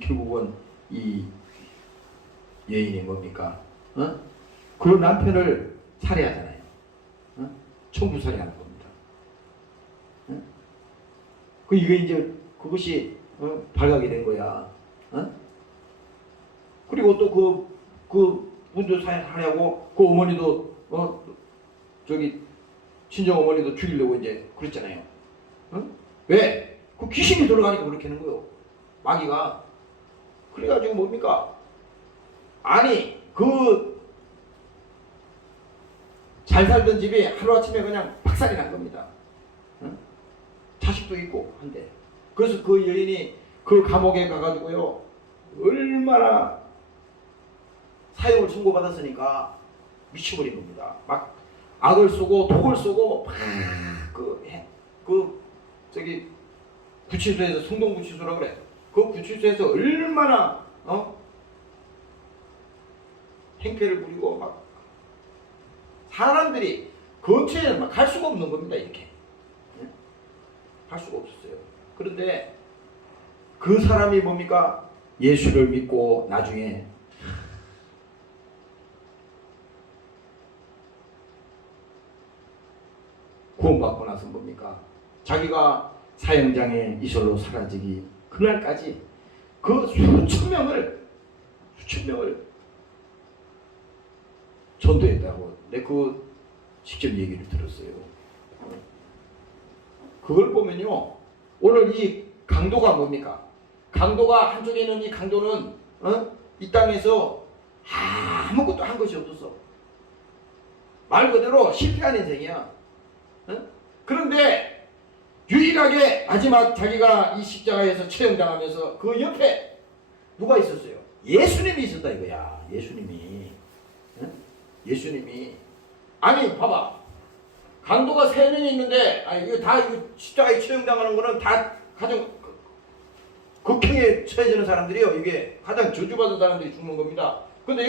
결국은 이 여인이 뭡니까? 어? 그 남편을 살해하잖아요. 어? 청부 살해하는 겁니다. 어? 이게 이제 그것이 발각이 된 거야. 어? 그리고 또 그 분도 살해하고 그 어머니도 저기 친정 어머니도 죽이려고 이제 그랬잖아요. 어? 왜? 그 귀신이 들어가니까 그렇게 하는 거요. 마귀가. 그래가지고 뭡니까? 아니 잘 살던 집이 하루아침에 그냥 박살이 난 겁니다. 어? 자식도 있고 한데. 그래서 그 여인이 그 감옥에 가가지고요, 얼마나 사형을 선고받았으니까 미쳐버린 겁니다. 막 악을 쏘고 독을 쏘고 막 저기 구치소에서, 성동구치소라 그래. 그 구치소에서 얼마나 행패를 부리고 막 사람들이 근처에 막 갈 수가 없는 겁니다. 이렇게 갈 수가 없었어요. 그런데 그 사람이 뭡니까? 예수를 믿고 나중에 구원받고 나서 뭡니까? 자기가 사형장에 이슬로 사라지기 그날까지 그 수천 명을 전도했다고 내가 그 직접 얘기를 들었어요. 그걸 보면요, 오늘 이 강도가 뭡니까? 강도가 한쪽에 있는 이 강도는 이 땅에서 아무것도 한 것이 없었어. 말 그대로 실패한 인생이야. 그런데 유일하게 마지막 자기가 이 십자가에서 처형당하면서 그 옆에 누가 있었어요? 예수님이 있었다 이거야. 예수님이. 아니 봐봐, 강도가 3명이 있는데, 아니 이거 다 십자가에 처형당하는 거는 다 가장 극형에 처해지는 사람들이요. 이게 가장 저주받은 사람들이 죽는 겁니다. 근데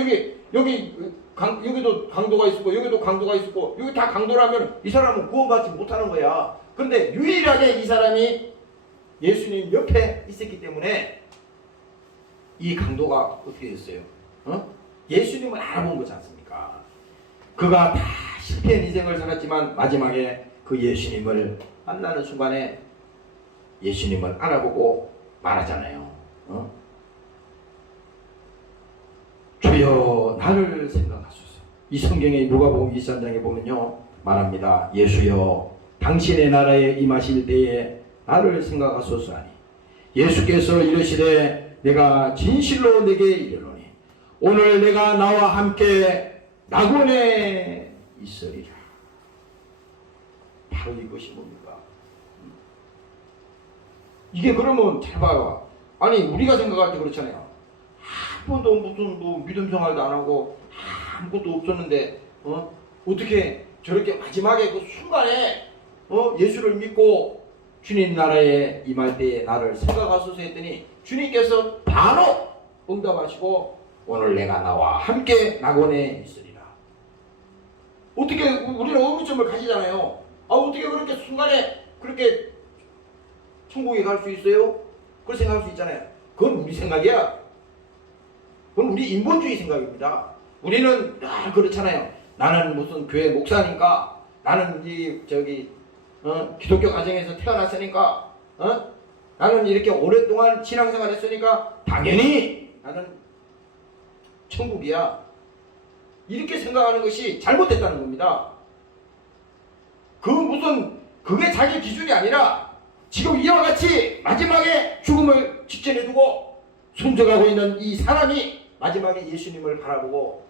여기도 강도가 있었고, 여기도 강도가 있었고, 여기 다 강도라면 이 사람은 구원받지 못하는 거야. 근데 유일하게 이 사람이 예수님 옆에 있었기 때문에 이 강도가 어떻게 됐어요? 예수님을 알아본 거지 않습니까? 그가 다 실패한 인생을 살았지만 마지막에 그 예수님을 만나는 순간에 예수님을 알아보고 말하잖아요. 주여 나를 생각하소서. 이 성경의 누가복음 23장에 보면요 말합니다. 예수여 당신의 나라에 임하실 때에 나를 생각하소서 하니 예수께서 이르시되 내가 진실로 내게 이르노니 오늘 내가 나와 함께 낙원에 있으리라. 바로 이것이 뭡니까? 이게 그러면 잘 봐요. 아니 우리가 생각할 때 그렇잖아요. 한 번도 무슨 뭐 믿음 생활도 안 하고 아무것도 없었는데 어떻게 저렇게 마지막에 그 순간에 예수를 믿고 주님 나라에 임할 때에 나를 생각하소서 했더니 주님께서 바로 응답하시고 오늘 내가 나와 함께 낙원에 있으리라. 어떻게 우리는 의문점을 가지잖아요. 어떻게 그렇게 순간에 그렇게 천국에 갈 수 있어요? 그걸 생각할 수 있잖아요. 그건 우리 생각이야. 그건 우리 인본주의 생각입니다. 우리는 그렇잖아요. 나는 무슨 교회 목사니까 나는 기독교 가정에서 태어났으니까 나는 이렇게 오랫동안 신앙생활 했으니까 당연히 나는 천국이야. 이렇게 생각하는 것이 잘못됐다는 겁니다. 그게 자기 기준이 아니라 지금 이와 같이 마지막에 죽음을 직전에 두고 순종하고 있는 이 사람이 마지막에 예수님을 바라보고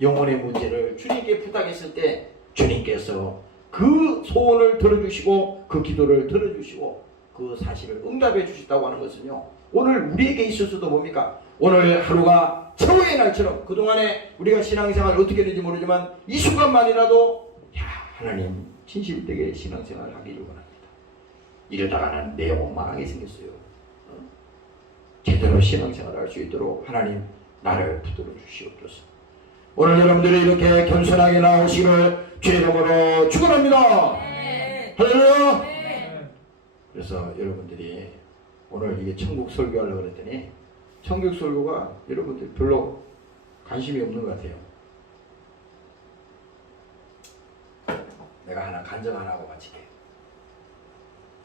영혼의 문제를 주님께 부탁했을 때 주님께서 그 소원을 들어주시고 그 기도를 들어주시고 그 사실을 응답해 주셨다고 하는 것은요 오늘 우리에게 있어서도 뭡니까? 오늘 하루가 최후의 날처럼 그동안에 우리가 신앙생활을 어떻게 했는지 모르지만 이 순간만이라도 하나님 진실되게 신앙생활을 하기를 원합니다. 이러다가는 내 영혼 망하게 생겼어요. 제대로 신앙생활을 할 수 있도록 하나님 나를 붙들어 주시옵소서. 오늘 여러분들이 이렇게 겸손하게 나오시기를 주의 이름으로 축원합니다. 할렐루야. 그래서 여러분들이 오늘 이게 천국 설교하려고 그랬더니 천국 설교가 여러분들 별로 관심이 없는 것 같아요. 내가 간증 하나 하고 마칠게요.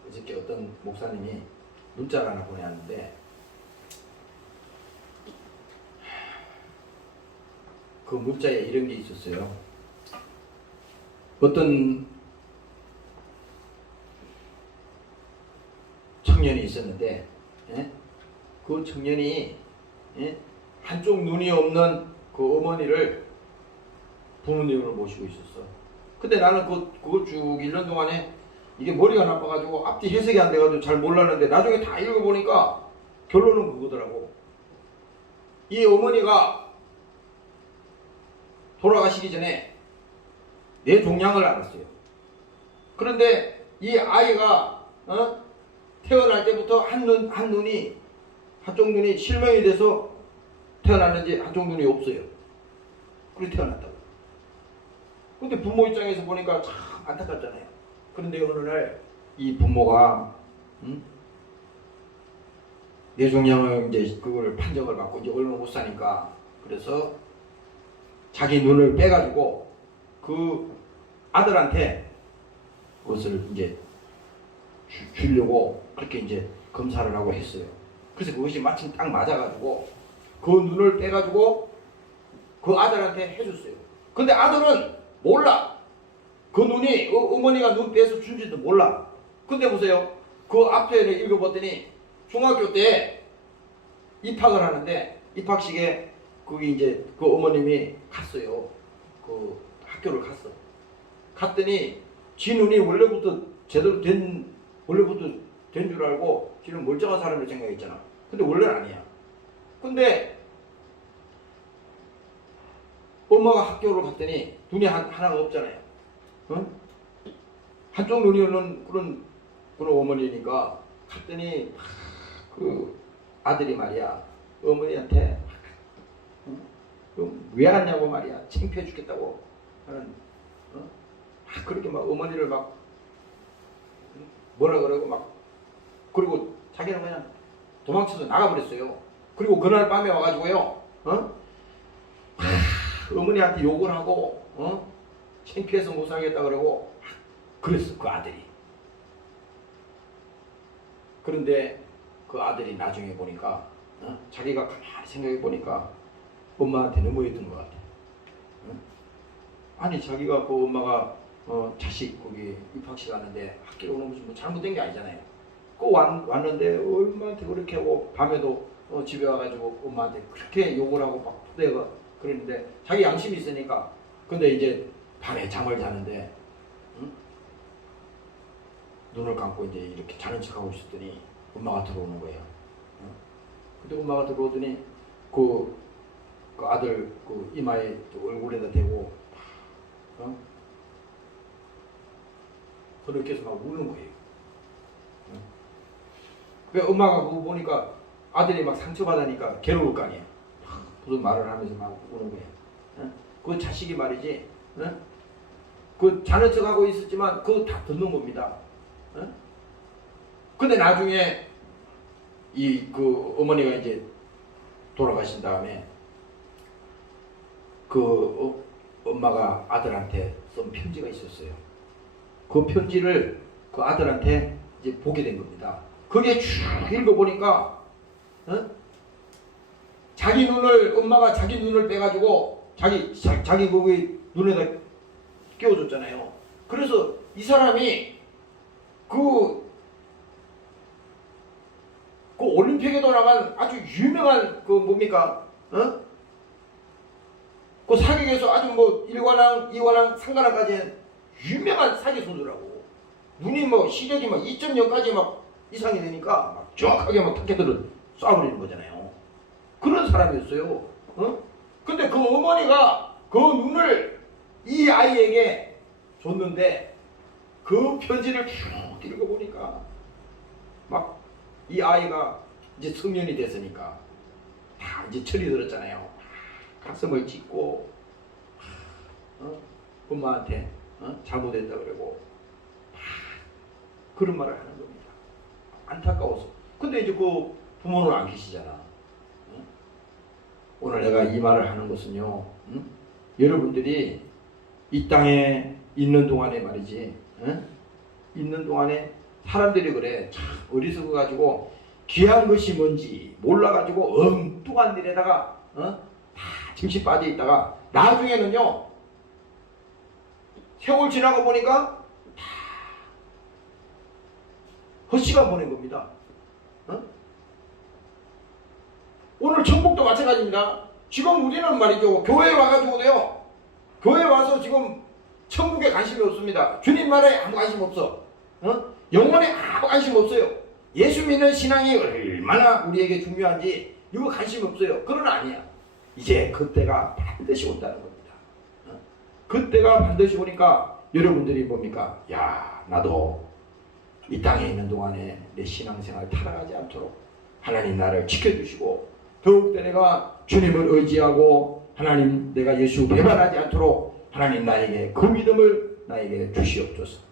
어저께 어떤 목사님이 문자를 하나 보내왔는데 그 문자에 이런 게 있었어요. 어떤 청년이 있었는데 그 청년이 한쪽 눈이 없는 그 어머니를 부모님으로 모시고 있었어. 근데 나는 그걸 쭉 읽는 동안에 이게 머리가 나빠가지고 앞뒤 해석이 안 돼가지고 잘 몰랐는데 나중에 다 읽어보니까 결론은 그거더라고. 이 어머니가 돌아가시기 전에 내 종양을 알았어요. 그런데 이 아이가 태어날 때부터 한쪽 눈이 실명이 돼서 태어났는지 한쪽 눈이 없어요. 그렇게 태어났다고. 근데 부모 입장에서 보니까 참 안타깝잖아요. 그런데 어느 날 이 부모가 뇌종양을 이제 그걸 판정을 받고 이제 얼마 못 사니까 그래서 자기 눈을 빼가지고 그 아들한테 그것을 이제 주려고 그렇게 이제 검사를 하고 했어요. 그래서 그것이 마침 딱 맞아가지고 그 눈을 빼가지고 그 아들한테 해줬어요. 근데 아들은 몰라. 그 눈이 어머니가 눈 빼서 준지도 몰라. 근데 보세요. 그 앞에를 읽어봤더니 중학교 때 입학을 하는데 입학식에 거기 이제 그 어머님이 갔어요. 그 학교를 갔어. 갔더니 지 눈이 원래부터 제대로 된 줄 알고 지는 멀쩡한 사람을 생각했잖아. 근데 원래는 아니야. 근데 엄마가 학교를 갔더니 눈이 하나가 없잖아요. 한쪽 눈이 없는 그런 어머니니까 갔더니 그 아들이 말이야 어머니한테 왜 왔냐고 말이야 창피해 죽겠다고 하는 그렇게 막 어머니를 막 뭐라 그러고 막 그리고 자기는 그냥 도망쳐서 나가버렸어요. 그리고 그날 밤에 와가지고요 어머니한테 욕을 하고 창피해서 못 살겠다 그러고 그랬어 그 아들이. 그런데 그 아들이 나중에 보니까 자기가 가만히 생각해 보니까 엄마한테 넘어있던 것 같아. 아니 자기가 그 엄마가 자식 거기 입학식 하는데 학교에 오는 것이 뭐 잘못된 게 아니잖아요. 왔는데 엄마한테 그렇게 하고 밤에도 집에 와가지고 엄마한테 그렇게 욕을 하고 막 푸대가 그랬는데 자기 양심이 있으니까. 근데 이제 밤에 잠을 자는데 눈을 감고 이제 이렇게 자는 척하고 있었더니 엄마가 들어오는 거예요. 근데 엄마가 들어오더니 그 아들 그 이마에 얼굴에다 대고 그렇게 해서 막 우는 거예요. 그 엄마가 그거 보니까 아들이 막 상처받으니까 괴로울 거 아니에요. 무슨 말을 하면서 막 우는 거예요. 그 자식이 말이지, 그 자는 척하고 있었지만 그거 다 듣는 겁니다. 근데 나중에 그 어머니가 이제 돌아가신 다음에 그 엄마가 아들한테 쓴 편지가 있었어요. 그 편지를 그 아들한테 이제 보게 된 겁니다. 그게 쭉 읽어보니까 엄마가 자기 눈을 빼가지고 자기 거기 눈에다 끼워줬잖아요. 그래서 이 사람이 그 올림픽에도 나간 아주 유명한 그 뭡니까? 그 사격에서 아주 뭐 1관왕, 2관왕, 3관왕까지 유명한 사기 선수라고. 눈이 뭐 시력이 막 2.0까지 막 이상이 되니까 막 정확하게 막 타켓들을 쏴버리는 거잖아요. 그런 사람이었어요. 근데 그 어머니가 그 눈을 이 아이에게 줬는데 그 편지를 쭉 읽어보니까 막 이 아이가 이제 성년이 됐으니까 다 이제 철이 들었잖아요. 가슴을 찢고 엄마한테 잘못했다 그러고 그런 말을 하는 겁니다. 안타까워서. 근데 이제 그 부모는 안 계시잖아. 오늘 내가 이 말을 하는 것은요, 여러분들이 이 땅에 있는 동안에 말이지, 있는 동안에 사람들이 그래 참 어리석어 가지고 귀한 것이 뭔지 몰라 가지고 엉뚱한 일에다가 다 정신 빠져 있다가 나중에는요 세월 지나고 보니까 다 헛시간 보낸 겁니다. 오늘 천국도 마찬가지입니다. 지금 우리는 말이죠 교회에 와가지고도요, 교회에 와서 지금 천국에 관심이 없습니다. 주님 말에 아무 관심 없어. 영혼에 아무 관심 없어요. 예수 믿는 신앙이 얼마나 우리에게 중요한지 이거 관심 없어요. 그건 아니야. 이제 그때가 반드시 온다는 겁니다. 그때가 반드시 오니까 여러분들이 뭡니까? 야, 나도 이 땅에 있는 동안에 내 신앙생활 타락하지 않도록 하나님 나를 지켜주시고 더욱더 내가 주님을 의지하고 하나님 내가 예수 배반하지 않도록 하나님 나에게 그 믿음을 나에게 주시옵소서.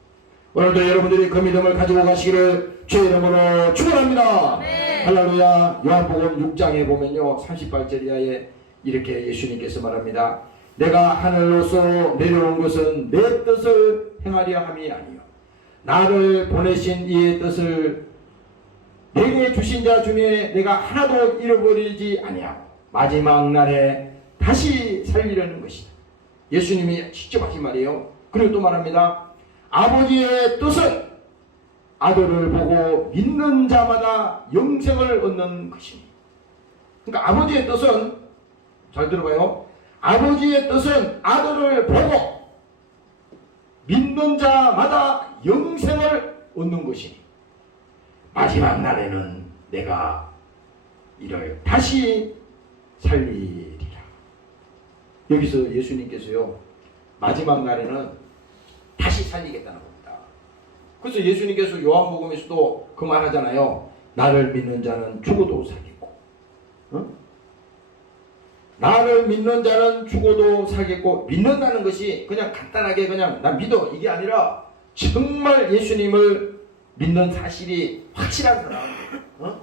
오늘도 여러분들이 그 믿음을 가지고 가시기를 주의 이름으로 축원합니다. 할렐루야. 요한복음 6장에 보면요 38절 이하에 이렇게 예수님께서 말합니다. 내가 하늘로서 내려온 것은 내 뜻을 행하려 함이 아니요 나를 보내신 이의 뜻을 내게 주신 자 중에 내가 하나도 잃어버리지 아니하고 마지막 날에 다시 살리려는 것이다. 예수님이 직접 하신 말이에요. 그리고 또 말합니다. 아버지의 뜻은 아들을 보고 믿는 자마다 영생을 얻는 것이니. 그러니까 아버지의 뜻은, 잘 들어봐요. 아버지의 뜻은 아들을 보고 믿는 자마다 영생을 얻는 것이니 마지막 날에는 내가 이를 다시 살리리라. 여기서 예수님께서요 마지막 날에는 다시 살리겠다는 겁니다. 그래서 예수님께서 요한복음에서도 그 말 하잖아요. 나를 믿는 자는 죽어도 살겠고 나를 믿는 자는 죽어도 살겠고. 믿는다는 것이 그냥 간단하게 그냥 나 믿어 이게 아니라 정말 예수님을 믿는 사실이 확실한 사람,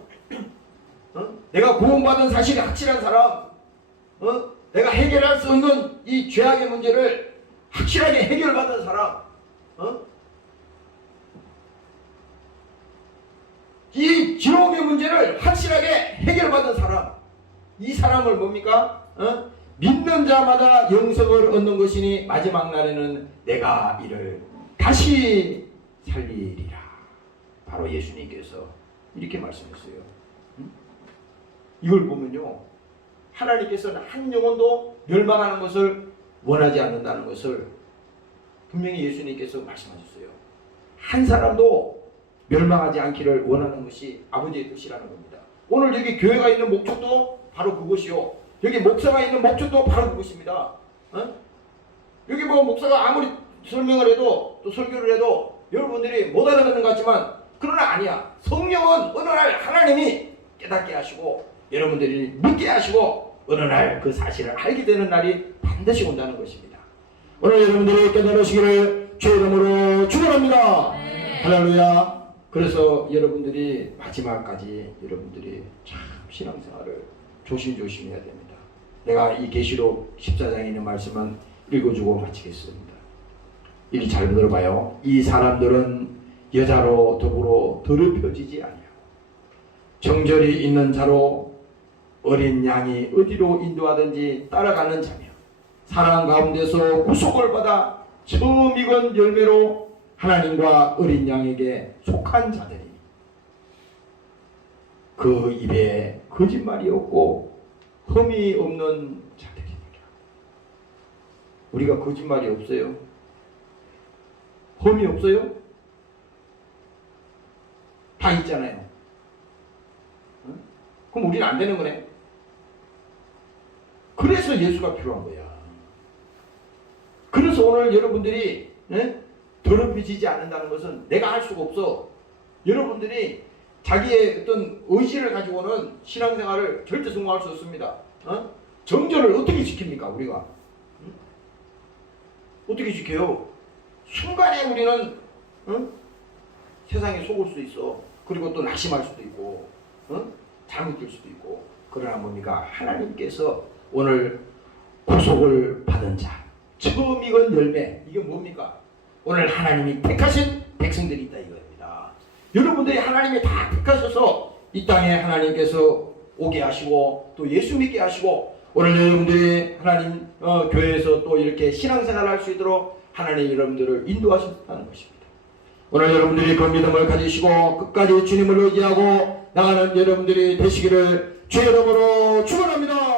내가 구원받은 사실이 확실한 사람, 내가 해결할 수 없는 이 죄악의 문제를 확실하게 해결받은 사람, 이 지옥의 문제를 확실하게 해결받은 사람, 이 사람을 뭡니까? 믿는 자마다 영생을 얻는 것이니 마지막 날에는 내가 이를 다시 살리리라. 바로 예수님께서 이렇게 말씀했어요. 이걸 보면요, 하나님께서는 한 영혼도 멸망하는 것을 원하지 않는다는 것을 분명히 예수님께서 말씀하셨어요. 한 사람도 멸망하지 않기를 원하는 것이 아버지의 뜻이라는 겁니다. 오늘 여기 교회가 있는 목적도 바로 그것이요, 여기 목사가 있는 목적도 바로 그것입니다. 여기 뭐 목사가 아무리 설명을 해도 또 설교를 해도 여러분들이 못 알아듣는 것 같지만 그러나 아니야. 성령은 어느 날 하나님이 깨닫게 하시고 여러분들이 믿게 하시고 어느 날 그 사실을 알게 되는 날이 반드시 온다는 것입니다. 오늘 여러분들이 깨달으시기를 주의 이름으로 축원합니다. 할렐루야. 그래서 여러분들이 마지막까지 여러분들이 참 신앙생활을 조심조심해야 됩니다. 내가 이 계시록 14장에 있는 말씀은 읽어주고 마치겠습니다. 이렇게 잘 들어봐요. 이 사람들은 여자로 더불어 더럽혀지지 아니하고 정절이 있는 자로 어린 양이 어디로 인도하든지 따라가는 자며 사랑 가운데서 구속을 받아 처음 익은 열매로 하나님과 어린 양에게 속한 자들이니 그 입에 거짓말이 없고 흠이 없는 자들이니라. 우리가 거짓말이 없어요? 흠이 없어요? 다 있잖아요. 응? 그럼 우리는 안 되는 거네. 그래서 예수가 필요한 거야. 그래서 오늘 여러분들이 더럽혀지지 않는다는 것은 내가 할 수가 없어. 여러분들이 자기의 어떤 의지를 가지고는 신앙생활을 절대 성공할 수 없습니다. 정절을 어떻게 지킵니까 우리가? 어떻게 지켜요? 순간에 우리는 세상에 속을 수 있어. 그리고 또 낙심할 수도 있고 잘못될 수도 있고. 그러나 뭡니까? 하나님께서 오늘 구속을 받은 자, 처음 익은 열매, 이게 뭡니까? 오늘 하나님이 택하신 백성들이 있다 이거입니다. 여러분들이 하나님이 다 택하셔서 이 땅에 하나님께서 오게 하시고 또 예수 믿게 하시고 오늘 여러분들이 하나님 교회에서 또 이렇게 신앙생활을 할 수 있도록 하나님 여러분들을 인도하셨다는 것입니다. 오늘 여러분들이 그 믿음을 가지시고 끝까지 주님을 의지하고 나가는 여러분들이 되시기를 주의 이름으로 축원합니다.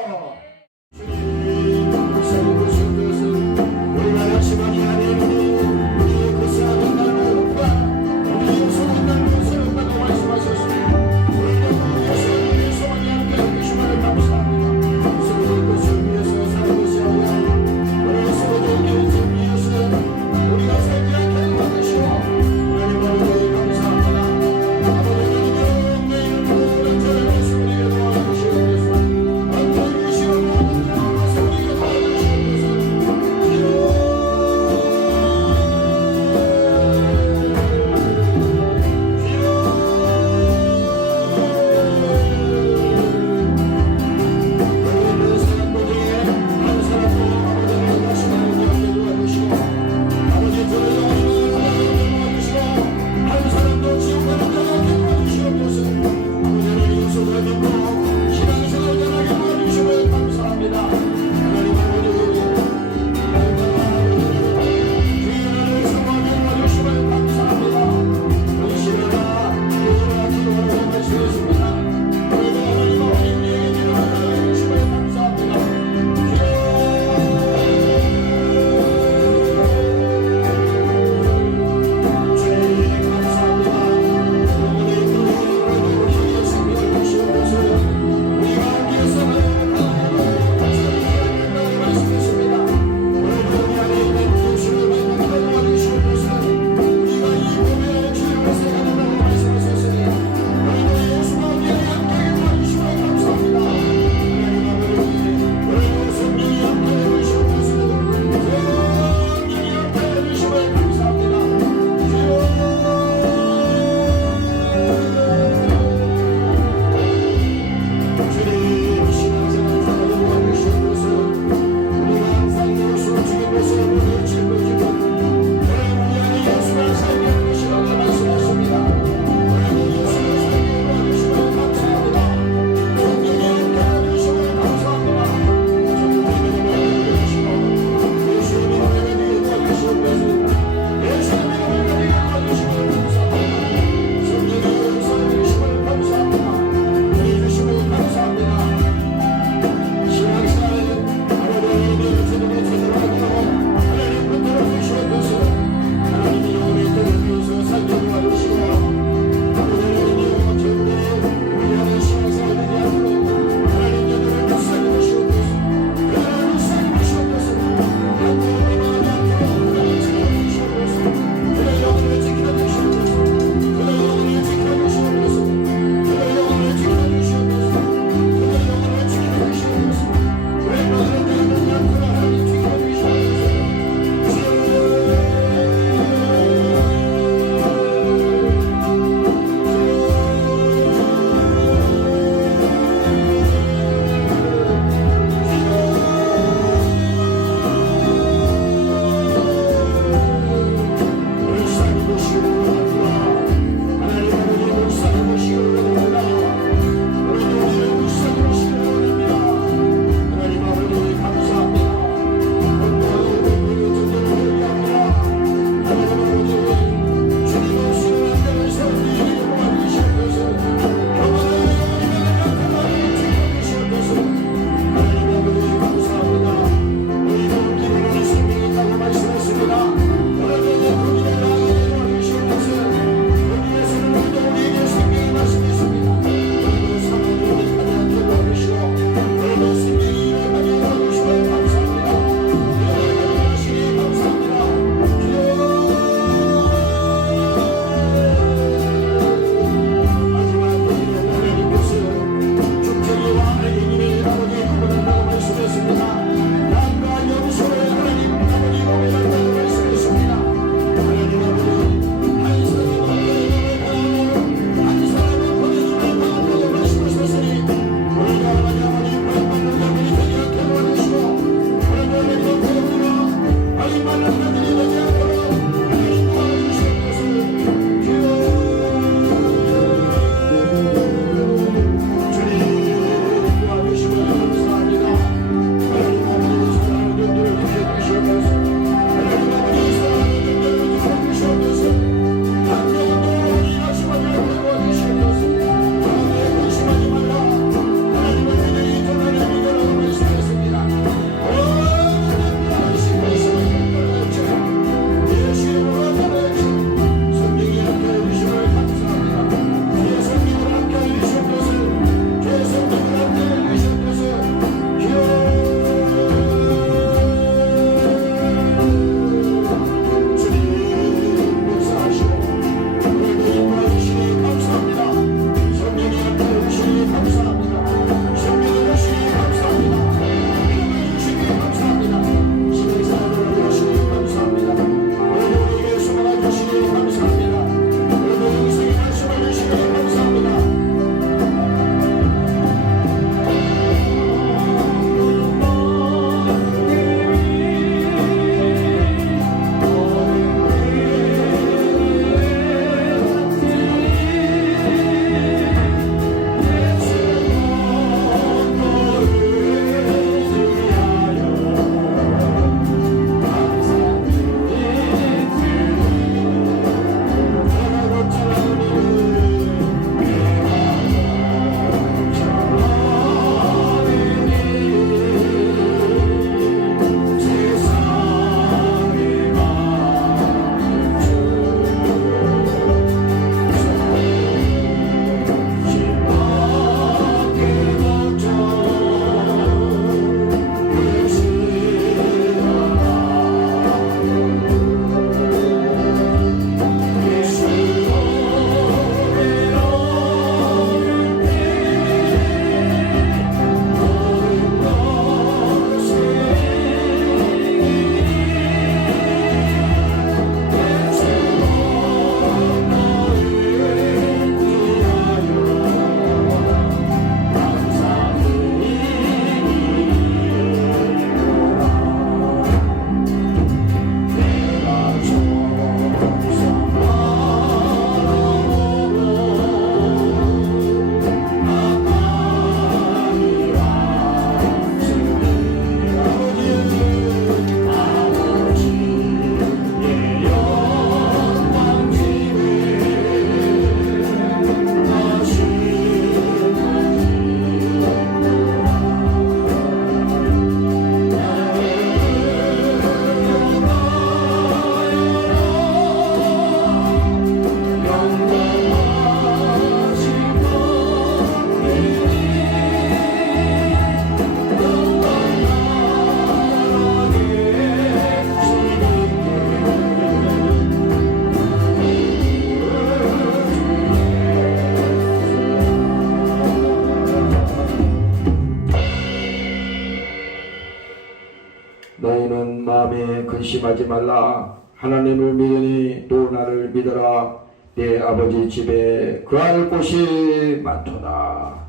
마음에 근심하지 말라. 하나님을 믿으니 또 나를 믿어라. 내 아버지 집에 거할 곳이 많도다.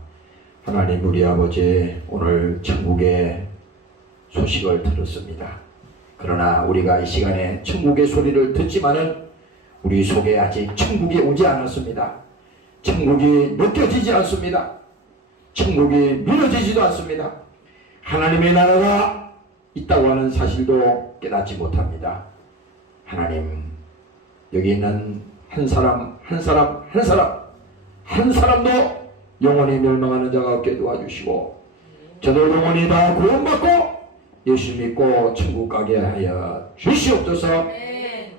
하나님 우리 아버지, 오늘 천국의 소식을 들었습니다. 그러나 우리가 이 시간에 천국의 소리를 듣지만은 우리 속에 아직 천국이 오지 않았습니다. 천국이 느껴지지 않습니다. 천국이 믿어지지도 않습니다. 하나님의 나라가 있다고 하는 사실도 깨닫지 못합니다. 하나님, 여기 있는 한 사람도 영원히 멸망하는 자가 없게 도와주시고, 저도 영원히 다 구원받고 예수 믿고 천국 가게 하여 주시옵소서.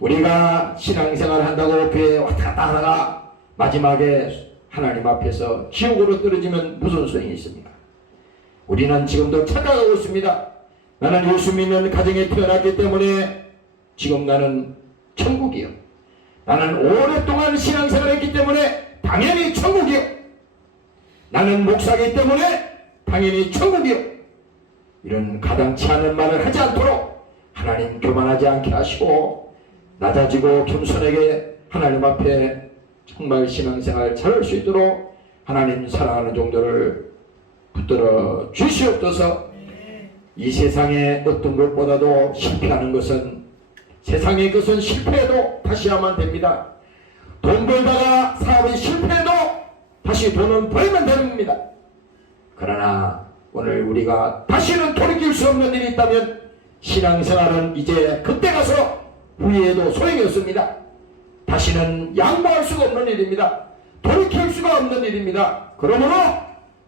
우리가 신앙생활 한다고 교회에 왔다 갔다 하다가 마지막에 하나님 앞에서 지옥으로 떨어지면 무슨 소용이 있습니까? 우리는 지금도 착각하고 있습니다. 나는 예수 믿는 가정에 태어났기 때문에 지금 나는 천국이요. 나는 오랫동안 신앙생활을 했기 때문에 당연히 천국이요. 나는 목사이기 때문에 당연히 천국이요. 이런 가당치 않은 말을 하지 않도록 하나님 교만하지 않게 하시고, 낮아지고 겸손하게 하나님 앞에 정말 신앙생활 잘할 수 있도록 하나님 사랑하는 종들을 붙들어 주시옵소서. 이 세상에 어떤 것보다도 실패하는 것은, 세상의 것은 실패해도 다시 하면 됩니다. 돈 벌다가 사업이 실패해도 다시 돈은 벌면 되는 겁니다. 그러나 오늘 우리가 다시는 돌이킬 수 없는 일이 있다면 신앙생활은 이제 그때 가서 후회해도 소용이 없습니다. 다시는 양보할 수가 없는 일입니다. 돌이킬 수가 없는 일입니다. 그러므로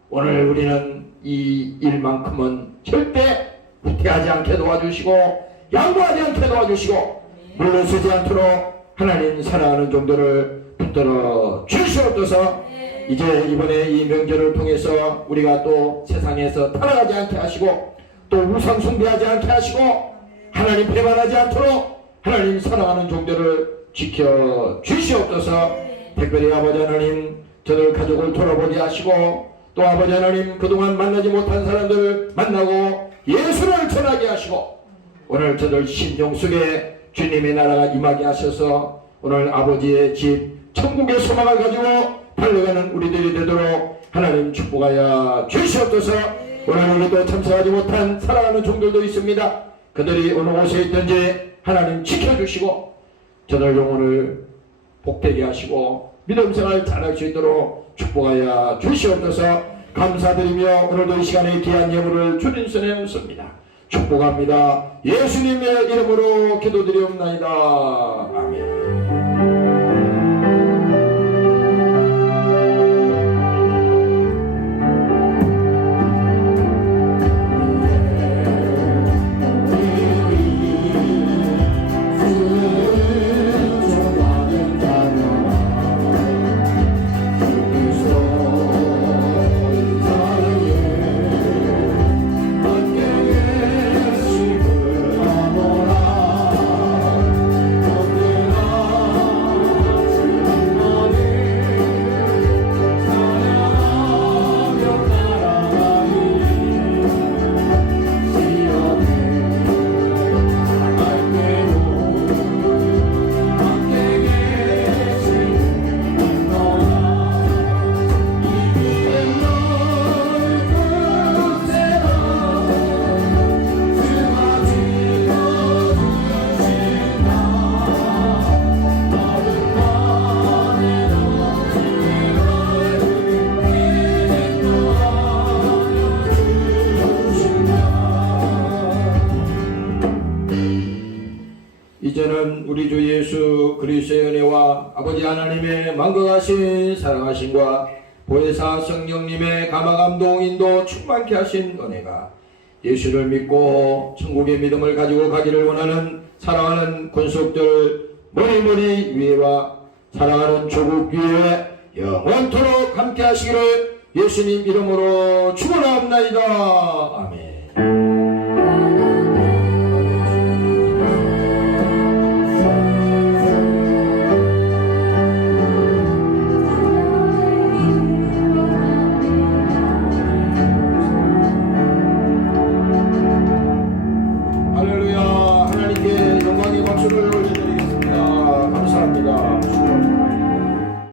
오늘 우리는 이 일만큼은 절대 후퇴하지 않게 도와주시고, 양보하지 않게 도와주시고, 물러서지 않도록 하나님 사랑하는 종들을 붙들어 주시옵소서. 이제 이번에 이 명절을 통해서 우리가 또 세상에서 타락하지 않게 하시고, 또 우상 숭배하지 않게 하시고, 하나님 배반하지 않도록 하나님 사랑하는 종들을 지켜 주시옵소서. 특별히 아버지 하나님, 저들 가족을 돌아보게 하시고, 또 아버지 하나님 그동안 만나지 못한 사람들을 만나고 예수를 전하게 하시고, 오늘 저들 심령 속에 주님의 나라가 임하게 하셔서 오늘 아버지의 집 천국의 소망을 가지고 달려가는 우리들이 되도록 하나님 축복하여 주시옵소서. 오늘 우리도 참석하지 못한 사랑하는 종들도 있습니다. 그들이 어느 곳에 있든지 하나님 지켜주시고 저들 영혼을 복되게 하시고 믿음생활 잘할 수 있도록 축복하여 주시옵소서. 감사드리며 오늘도 이 시간에 귀한 예물을 주님 손에 얹습니다. 축복합니다. 예수님의 이름으로 기도드리옵나이다. 아멘. 이제는 우리 주 예수 그리스도의 은혜와 아버지 하나님의 만거하신 사랑하심과 보혜사 성령님의 감화감동 인도 충만케 하신 은혜가 예수를 믿고 천국의 믿음을 가지고 가기를 원하는 사랑하는 권속들 머리머리 위에와 사랑하는 조국 위에 영원토록 함께 하시기를 예수님 이름으로 축원하옵나이다. 아멘.